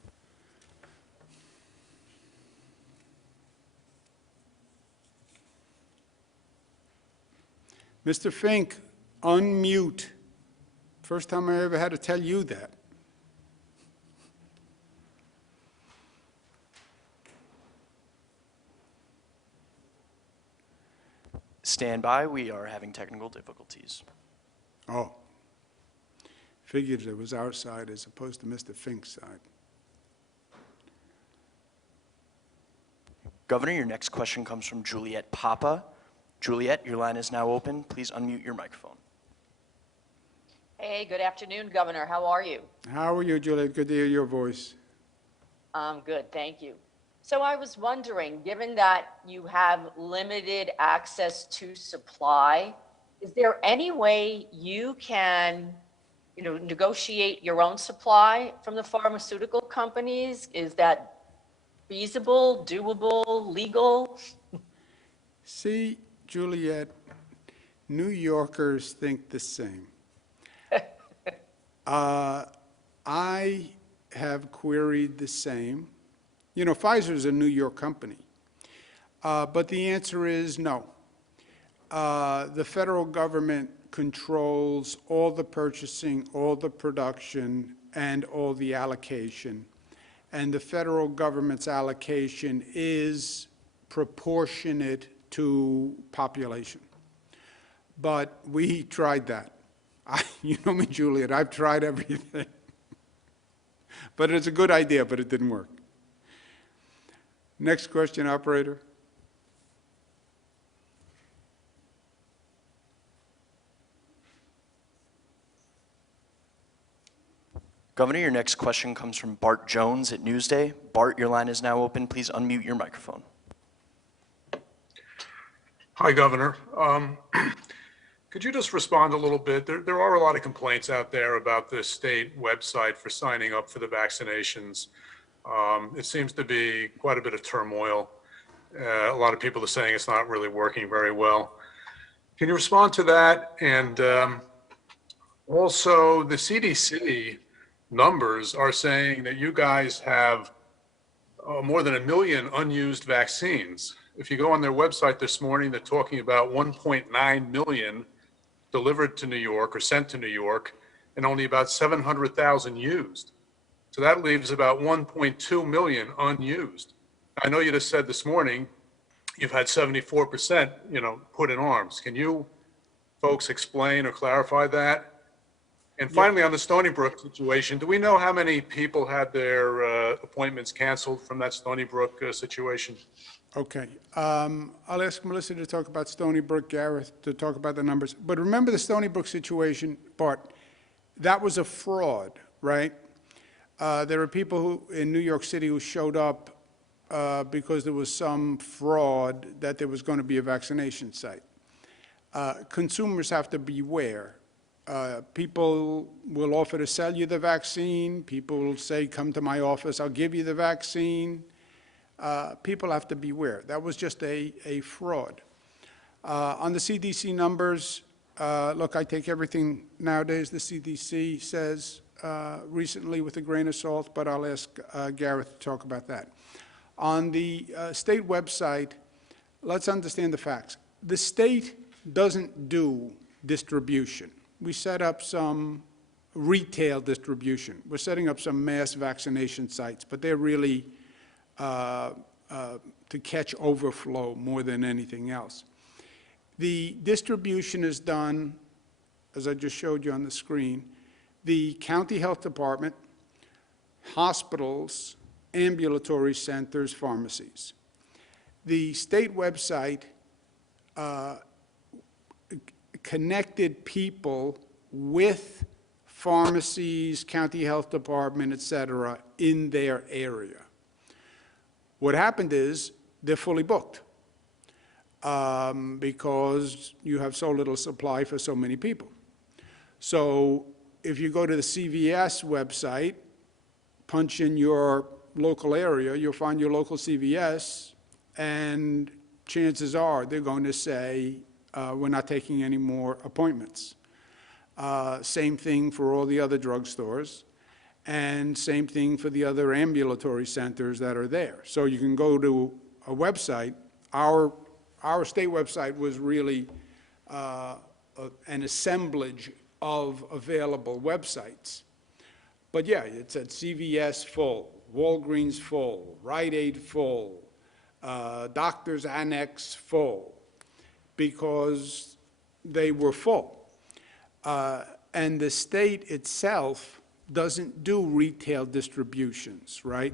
Mr. Fink, unmute. First time I ever had to tell you that. Stand by. We are having technical difficulties. Oh, figured it was our side as opposed to Mr. Fink's side. Governor, your next question comes from Juliet Papa. Juliet, your line is now open. Please unmute your microphone. Hey, good afternoon, Governor. How are you? How are you, Juliet? Good to hear your voice. I'm good, thank you. So I was wondering, given that you have limited access to supply, is there any way you can, negotiate your own supply from the pharmaceutical companies? Is that feasible, doable, legal? See, Juliet, New Yorkers think the same. I have queried the same. You know, Pfizer's a New York company, but the answer is no. The federal government controls all the purchasing, all the production, and all the allocation. And the federal government's allocation is proportionate to population. But we tried that. You know me, Juliet, I've tried everything. But it's a good idea, but it didn't work. Next question, operator. Governor, your next question comes from Bart Jones at Newsday. Bart, your line is now open. Please unmute your microphone. Hi, Governor. Could you just respond a little bit? There are a lot of complaints out there about the state website for signing up for the vaccinations. It seems to be quite a bit of turmoil. A lot of people are saying it's not really working very well. Can you respond to that? And also, the CDC numbers are saying that you guys have more than 1 million unused vaccines. If you go on their website this morning, they're talking about 1.9 million delivered to New York or sent to New York, and only about 700,000 used. So that leaves about 1.2 million unused. I know you just said this morning you've had 74%, put in arms. Can you folks explain or clarify that? And finally, on the Stony Brook situation, do we know how many people had their appointments canceled from that Stony Brook situation? Okay. I'll ask Melissa to talk about Stony Brook, Gareth to talk about the numbers. But remember the Stony Brook situation, Bart, that was a fraud, right? There are people in New York City who showed up because there was some fraud that there was going to be a vaccination site. Consumers have to beware. People will offer to sell you the vaccine. People will say, come to my office, I'll give you the vaccine. People have to beware. That was just a fraud. On the CDC numbers, look, I take everything nowadays the CDC says recently with a grain of salt, but I'll ask Gareth to talk about that. On the state website, let's understand the facts. The state doesn't do distribution. We set up some retail distribution. We're setting up some mass vaccination sites, but they're really to catch overflow more than anything else. The distribution is done, as I just showed you on the screen, the county health department, hospitals, ambulatory centers, pharmacies. The state website connected people with pharmacies, county health department, et cetera, in their area. What happened is they're fully booked because you have so little supply for so many people. So if you go to the CVS website, punch in your local area, you'll find your local CVS, and chances are they're going to say, we're not taking any more appointments. Same thing for all the other drugstores, and same thing for the other ambulatory centers that are there. So you can go to a website. Our state website was really an assemblage of available websites. But yeah, it said CVS full, Walgreens full, Rite Aid full, Doctors Annex full, because they were full. And the state itself doesn't do retail distributions, right?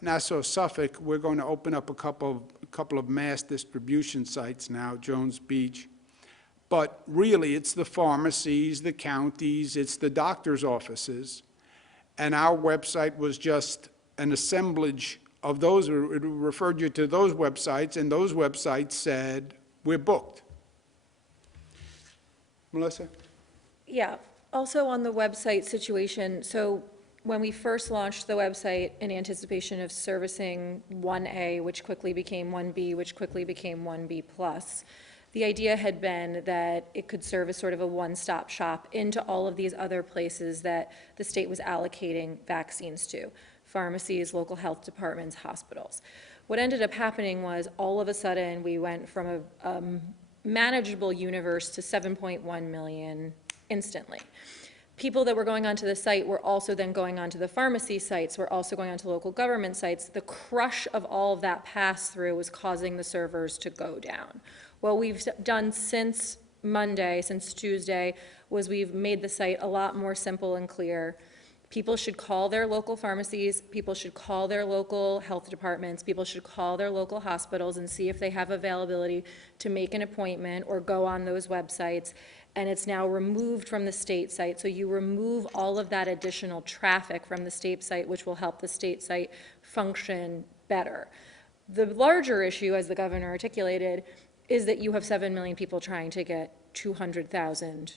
Nassau, Suffolk, we're going to open up a couple of mass distribution sites now, Jones Beach. But really, it's the pharmacies, the counties, it's the doctor's offices. And our website was just an assemblage of those. It referred you to those websites, and those websites said, we're booked. Melissa? Yeah, also on the website situation, so when we first launched the website in anticipation of servicing 1A, which quickly became 1B, which quickly became 1B+, the idea had been that it could serve as sort of a one-stop shop into all of these other places that the state was allocating vaccines to, pharmacies, local health departments, hospitals. What ended up happening was all of a sudden we went from a manageable universe to 7.1 million instantly. People that were going onto the site were also then going onto the pharmacy sites, were also going onto local government sites. The crush of all of that pass-through was causing the servers to go down. What we've done since Monday, since Tuesday, was we've made the site a lot more simple and clear. People should call their local pharmacies, people should call their local health departments, people should call their local hospitals and see if they have availability to make an appointment or go on those websites. And it's now removed from the state site. So you remove all of that additional traffic from the state site, which will help the state site function better. The larger issue, as the governor articulated, is that you have 7 million people trying to get 200,000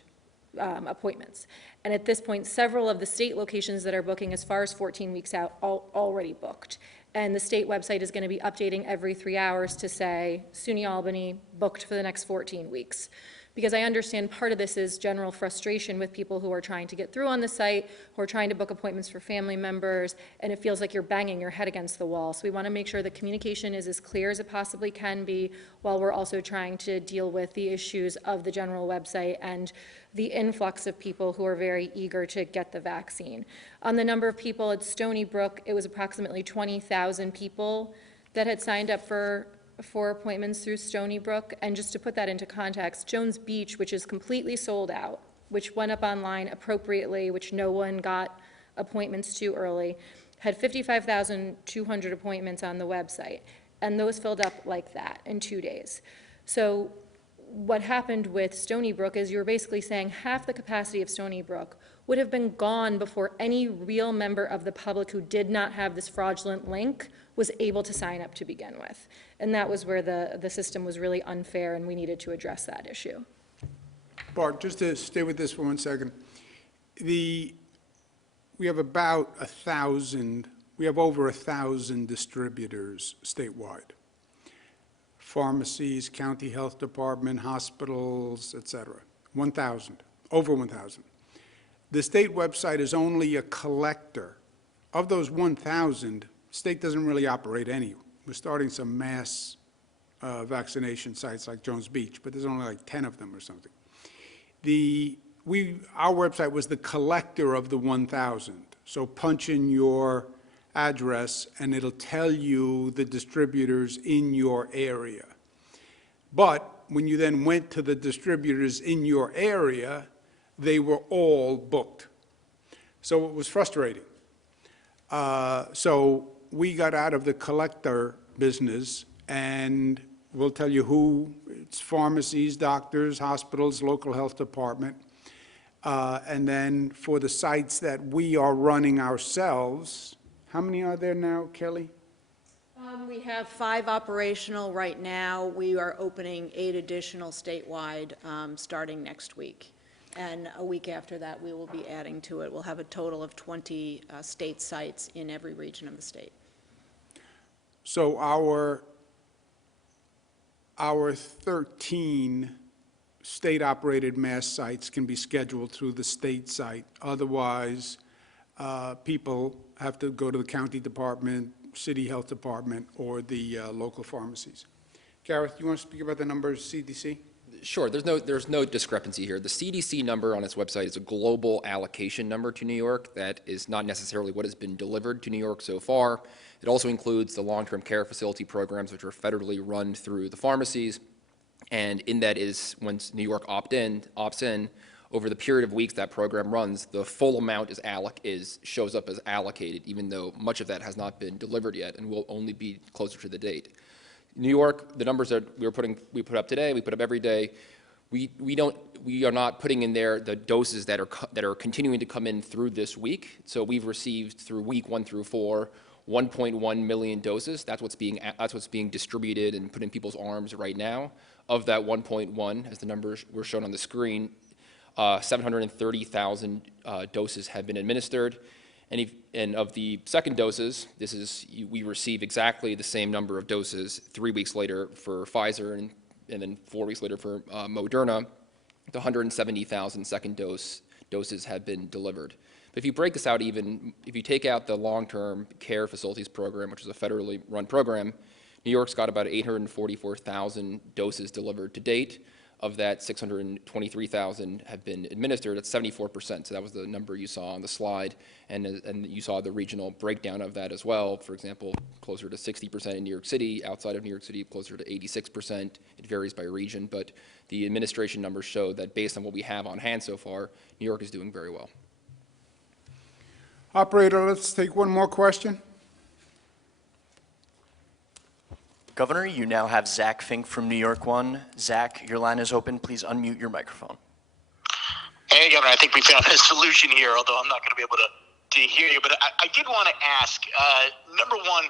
appointments. And at this point, several of the state locations that are booking as far as 14 weeks out already booked. And the state website is going to be updating every 3 hours to say, SUNY Albany booked for the next 14 weeks. Because I understand part of this is general frustration with people who are trying to get through on the site, who are trying to book appointments for family members, and it feels like you're banging your head against the wall. So we want to make sure the communication is as clear as it possibly can be, while we're also trying to deal with the issues of the general website and the influx of people who are very eager to get the vaccine. On the number of people at Stony Brook, it was approximately 20,000 people that had signed up for appointments through Stony Brook. And just to put that into context, Jones Beach, which is completely sold out, which went up online appropriately, which no one got appointments to early, had 55,200 appointments on the website, and those filled up like that in 2 days. So what happened with Stony Brook is you're basically saying half the capacity of Stony Brook would have been gone before any real member of the public who did not have this fraudulent link was able to sign up to begin with. And that was where the system was really unfair, and we needed to address that issue. Bart, just to stay with this for 1 second. We have about 1,000, we have over 1,000 distributors statewide. Pharmacies, county health department, hospitals, et cetera. 1,000, over 1,000. The state website is only a collector. Of those 1,000, state doesn't really operate any. We're starting some mass vaccination sites like Jones Beach, but there's only like 10 of them or something. Our website was the collector of the 1,000. So punch in your address and it'll tell you the distributors in your area. But when you then went to the distributors in your area, they were all booked. So it was frustrating. So we got out of the collector business, and we'll tell you who. It's pharmacies, doctors, hospitals, local health department. And then for the sites that we are running ourselves, how many are there now, Kelly? We have 5 operational right now. We are opening 8 additional statewide starting next week. And a week after that, we will be adding to it. We'll have a total of 20 state sites in every region of the state. So our 13 state-operated mass sites can be scheduled through the state site. Otherwise, people have to go to the county department, city health department, or the local pharmacies. Gareth, you want to speak about the numbers, CDC? Sure. There's no discrepancy here. The CDC number on its website is a global allocation number to New York. That is not necessarily what has been delivered to New York so far. It also includes the long-term care facility programs, which are federally run through the pharmacies. And in that is, once New York opts in, over the period of weeks that program runs, the full amount shows up as allocated, even though much of that has not been delivered yet and will only be closer to the date. New York, the numbers that we put up today, we put up every day. We are not putting in there the doses that are continuing to come in through this week. So we've received through week 1 through 4, 1.1 million doses. That's what's being distributed and put in people's arms right now. Of that 1.1, as the numbers were shown on the screen, 730,000 doses have been administered. And of the second doses, we receive exactly the same number of doses 3 weeks later for Pfizer and then 4 weeks later for Moderna. The 170,000 second doses have been delivered. But if you break this out even, if you take out the long-term care facilities program, which is a federally run program, New York's got about 844,000 doses delivered to date. Of that, 623,000 have been administered. That's 74%. So that was the number you saw on the slide. And you saw the regional breakdown of that as well. For example, closer to 60% in New York City. Outside of New York City, closer to 86%. It varies by region. But the administration numbers show that based on what we have on hand so far, New York is doing very well. Operator, let's take one more question. Governor, you now have Zach Fink from New York 1. Zach, your line is open. Please unmute your microphone. Hey, Governor, I think we found a solution here, although I'm not going to be able to hear you. But I did want to ask, number one,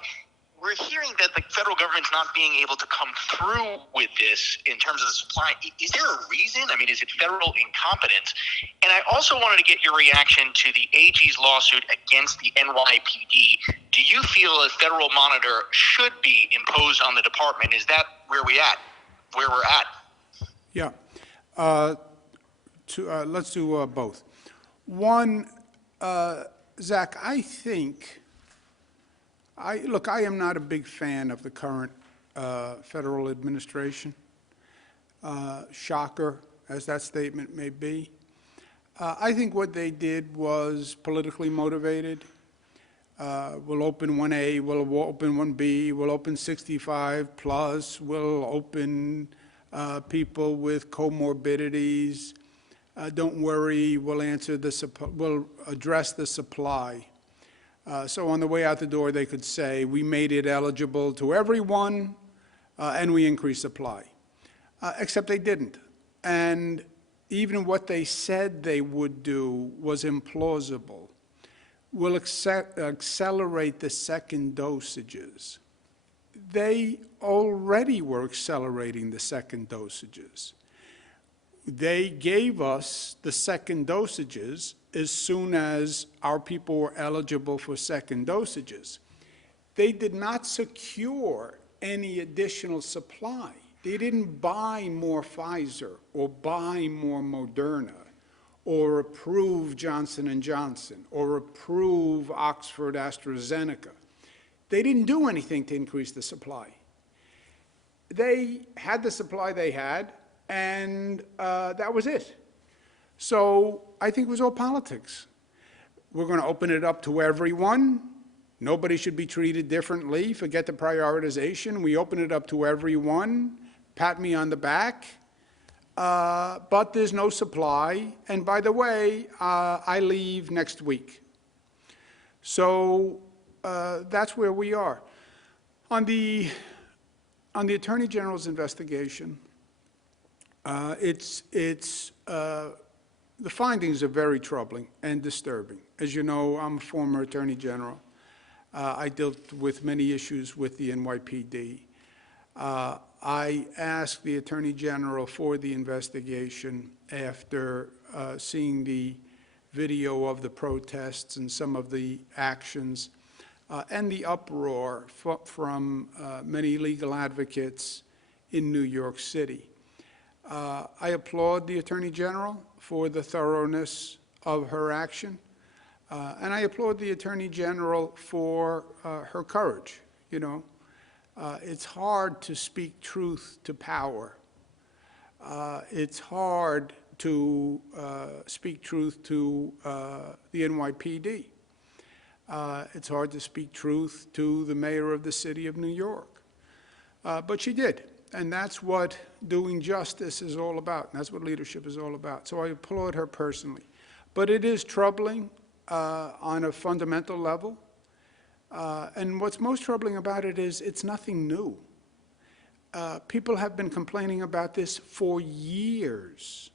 we're hearing that the federal government's not being able to come through with this in terms of the supply. Is there a reason? I mean, is it federal incompetence? And I also wanted to get your reaction to the AG's lawsuit against the NYPD. Do you feel a federal monitor should be imposed on the department? Is that where we're at? Yeah. Let's do both. One, Zach, I think, look, I am not a big fan of the current federal administration. Shocker, as that statement may be. I think what they did was politically motivated. We'll open 1A, we'll open 1B, we'll open 65 plus, we'll open people with comorbidities. don't worry, we'll address the supply. So on the way out the door, they could say, we made it eligible to everyone, and we increased supply. Except they didn't. And even what they said they would do was implausible. We'll accelerate the second dosages. They already were accelerating the second dosages. They gave us the second dosages as soon as our people were eligible for second dosages. They did not secure any additional supply. They didn't buy more Pfizer or buy more Moderna or approve Johnson & Johnson or approve Oxford AstraZeneca. They didn't do anything to increase the supply. They had the supply they had, and that was it. So I think it was all politics. We're going to open it up to everyone. Nobody should be treated differently. Forget the prioritization. We open it up to everyone. Pat me on the back. But there's no supply. And by the way, I leave next week. So that's where we are. On the Attorney General's investigation, the findings are very troubling and disturbing. As you know, I'm a former Attorney General. I dealt with many issues with the NYPD. I asked the Attorney General for the investigation after seeing the video of the protests and some of the actions and the uproar from many legal advocates in New York City. I applaud the Attorney General for the thoroughness of her action, and I applaud the Attorney General for her courage. You know, it's hard to speak truth to power. It's hard to speak truth to the NYPD. It's hard to speak truth to the mayor of the city of New York. But she did. And that's what doing justice is all about. And that's what leadership is all about. So I applaud her personally. But it is troubling on a fundamental level. And what's most troubling about it is it's nothing new. People have been complaining about this for years.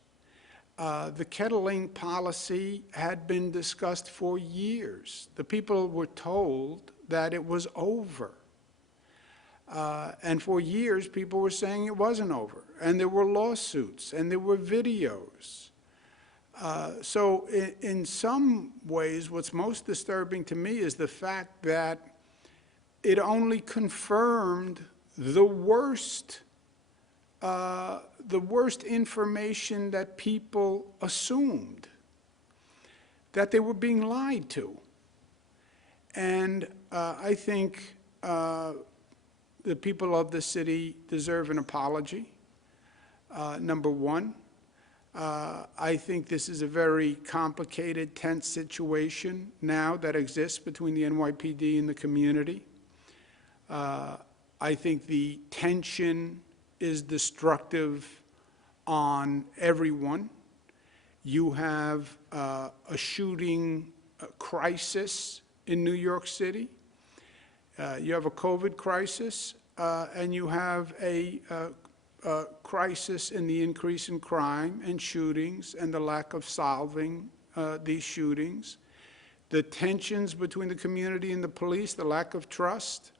The kettling policy had been discussed for years. The people were told that it was over. And for years, people were saying it wasn't over. And there were lawsuits, and there were videos. So in some ways, what's most disturbing to me is the fact that it only confirmed the worst information that people assumed, that they were being lied to. And I think the people of the city deserve an apology, number one. I think this is a very complicated, tense situation now that exists between the NYPD and the community. I think the tension is destructive on everyone. You have a shooting crisis in New York City. You have a COVID crisis, and you have a crisis in the increase in crime and shootings and the lack of solving these shootings, the tensions between the community and the police, the lack of trust,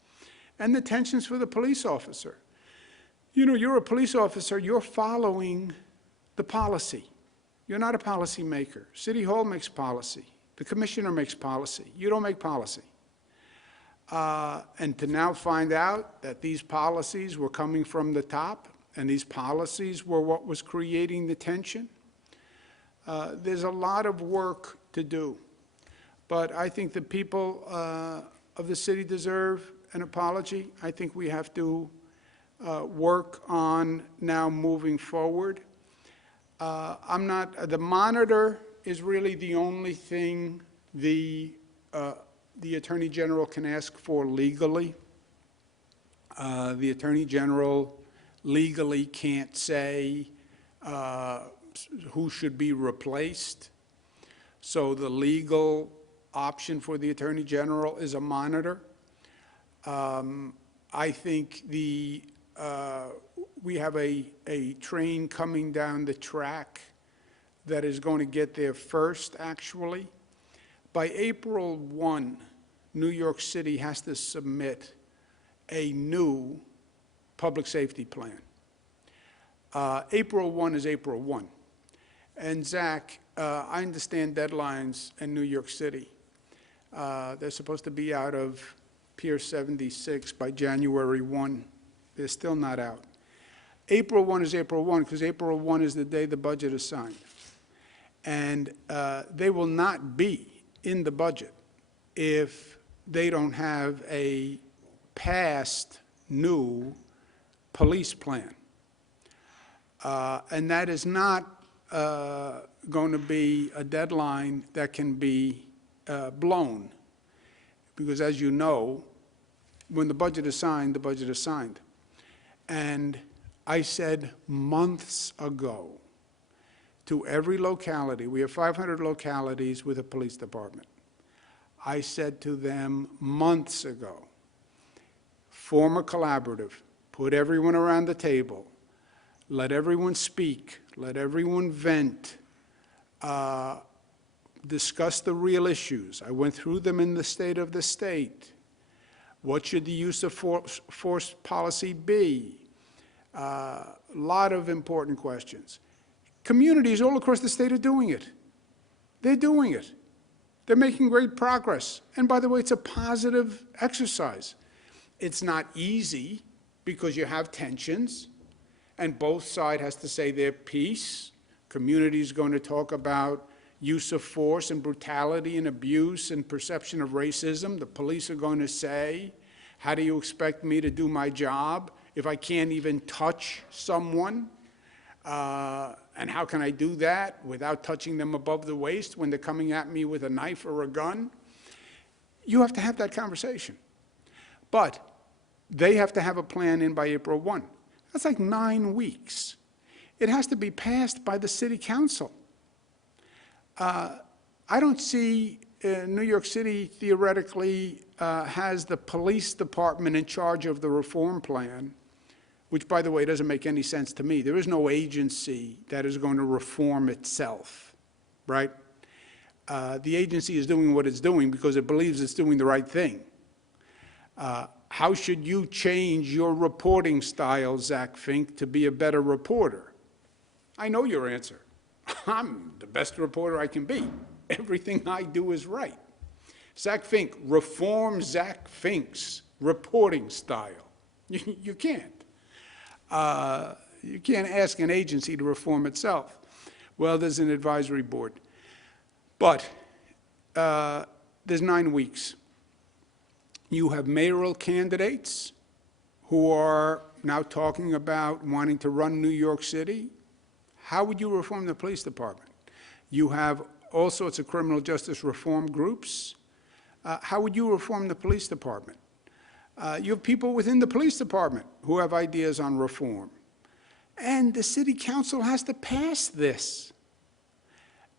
and the tensions for the police officer. You know, you're a police officer, you're following the policy. You're not a policy maker. City Hall makes policy. The commissioner makes policy. You don't make policy. And to now find out that these policies were coming from the top and these policies were what was creating the tension, there's a lot of work to do. But I think the people of the city deserve an apology. I think we have to work on now moving forward. The monitor is really the only thing the Attorney General can ask for legally. The Attorney General legally can't say who should be replaced. So the legal option for the Attorney General is a monitor. I think we have a train coming down the track that is going to get there first, actually. By April 1, New York City has to submit a new public safety plan. April 1 is April 1. And Zach, I understand deadlines in New York City. They're supposed to be out of Pier 76 by January 1. They're still not out. April 1 is April 1 because April 1 is the day the budget is signed. And they will not be in the budget if they don't have a passed new police plan. And that is not going to be a deadline that can be blown. Because as you know, when the budget is signed, the budget is signed. And I said months ago to every locality, we have 500 localities with a police department. I said to them months ago, form a collaborative, put everyone around the table, let everyone speak, let everyone vent, discuss the real issues. I went through them in the state of the state. What should the use of force policy be? A lot of important questions. Communities all across the state are doing it. They're doing it. They're making great progress. And by the way, it's a positive exercise. It's not easy because you have tensions, and both sides has to say their piece. Community is going to talk about use of force and brutality and abuse and perception of racism. The police are going to say, how do you expect me to do my job if I can't even touch someone? And how can I do that without touching them above the waist when they're coming at me with a knife or a gun? You have to have that conversation. But they have to have a plan in by April 1. That's like 9 weeks. It has to be passed by the city council. I don't see New York City theoretically has the police department in charge of the reform plan, which, by the way, doesn't make any sense to me. There is no agency that is going to reform itself, right? The agency is doing what it's doing because it believes it's doing the right thing. How should you change your reporting style, Zach Fink, to be a better reporter? I know your answer. I'm the best reporter I can be. Everything I do is right. Zach Fink, reform Zach Fink's reporting style. You can't. You can't ask an agency to reform itself. Well, there's an advisory board. But there's 9 weeks. You have mayoral candidates who are now talking about wanting to run New York City. How would you reform the police department? You have all sorts of criminal justice reform groups. How would you reform the police department? You have people within the police department who have ideas on reform. And the city council has to pass this.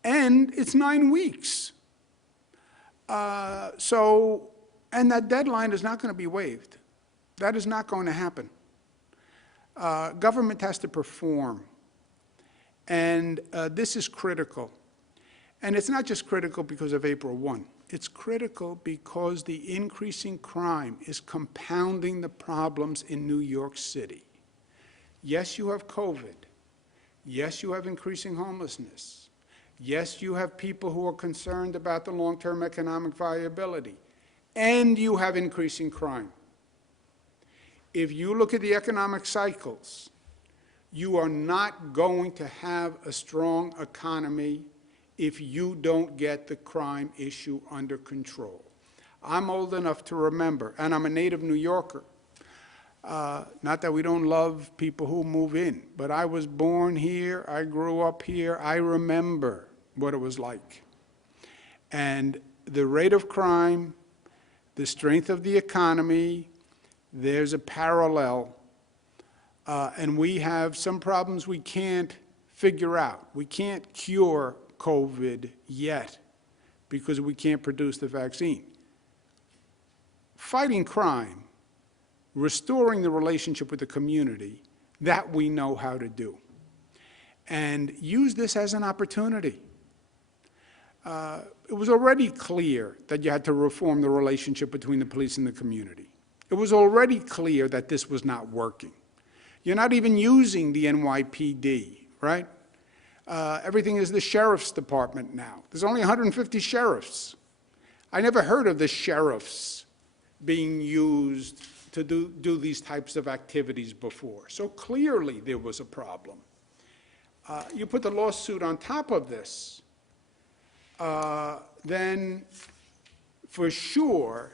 And it's 9 weeks. And that deadline is not going to be waived. That is not going to happen. Government has to perform. And this is critical. And it's not just critical because of April 1. It's critical because the increasing crime is compounding the problems in New York City. Yes, you have COVID. Yes, you have increasing homelessness. Yes, you have people who are concerned about the long-term economic viability. And you have increasing crime. If you look at the economic cycles, you are not going to have a strong economy if you don't get the crime issue under control. I'm old enough to remember, and I'm a native New Yorker. Not that we don't love people who move in, but I was born here, I grew up here, I remember what it was like. And the rate of crime, the strength of the economy, there's a parallel. And we have some problems we can't figure out. We can't cure COVID yet because we can't produce the vaccine. Fighting crime, restoring the relationship with the community, that we know how to do. And use this as an opportunity. It was already clear that you had to reform the relationship between the police and the community. It was already clear that this was not working. You're not even using the NYPD, right? Everything is the sheriff's department now. There's only 150 sheriffs. I never heard of the sheriffs being used to do these types of activities before. So clearly there was a problem. You put the lawsuit on top of this, then for sure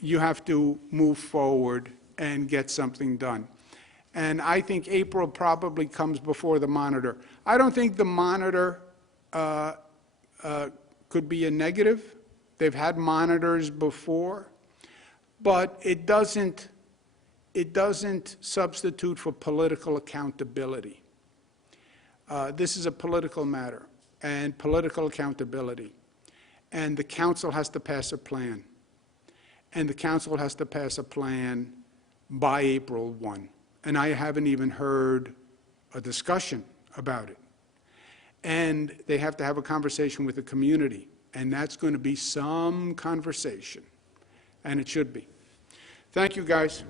you have to move forward and get something done. And I think April probably comes before the monitor. I don't think the monitor could be a negative. They've had monitors before, but it doesn't substitute for political accountability. This is a political matter and political accountability. And the council has to pass a plan. And the council has to pass a plan by April 1. And I haven't even heard a discussion about it. And they have to have a conversation with the community. And that's going to be some conversation. And it should be. Thank you, guys.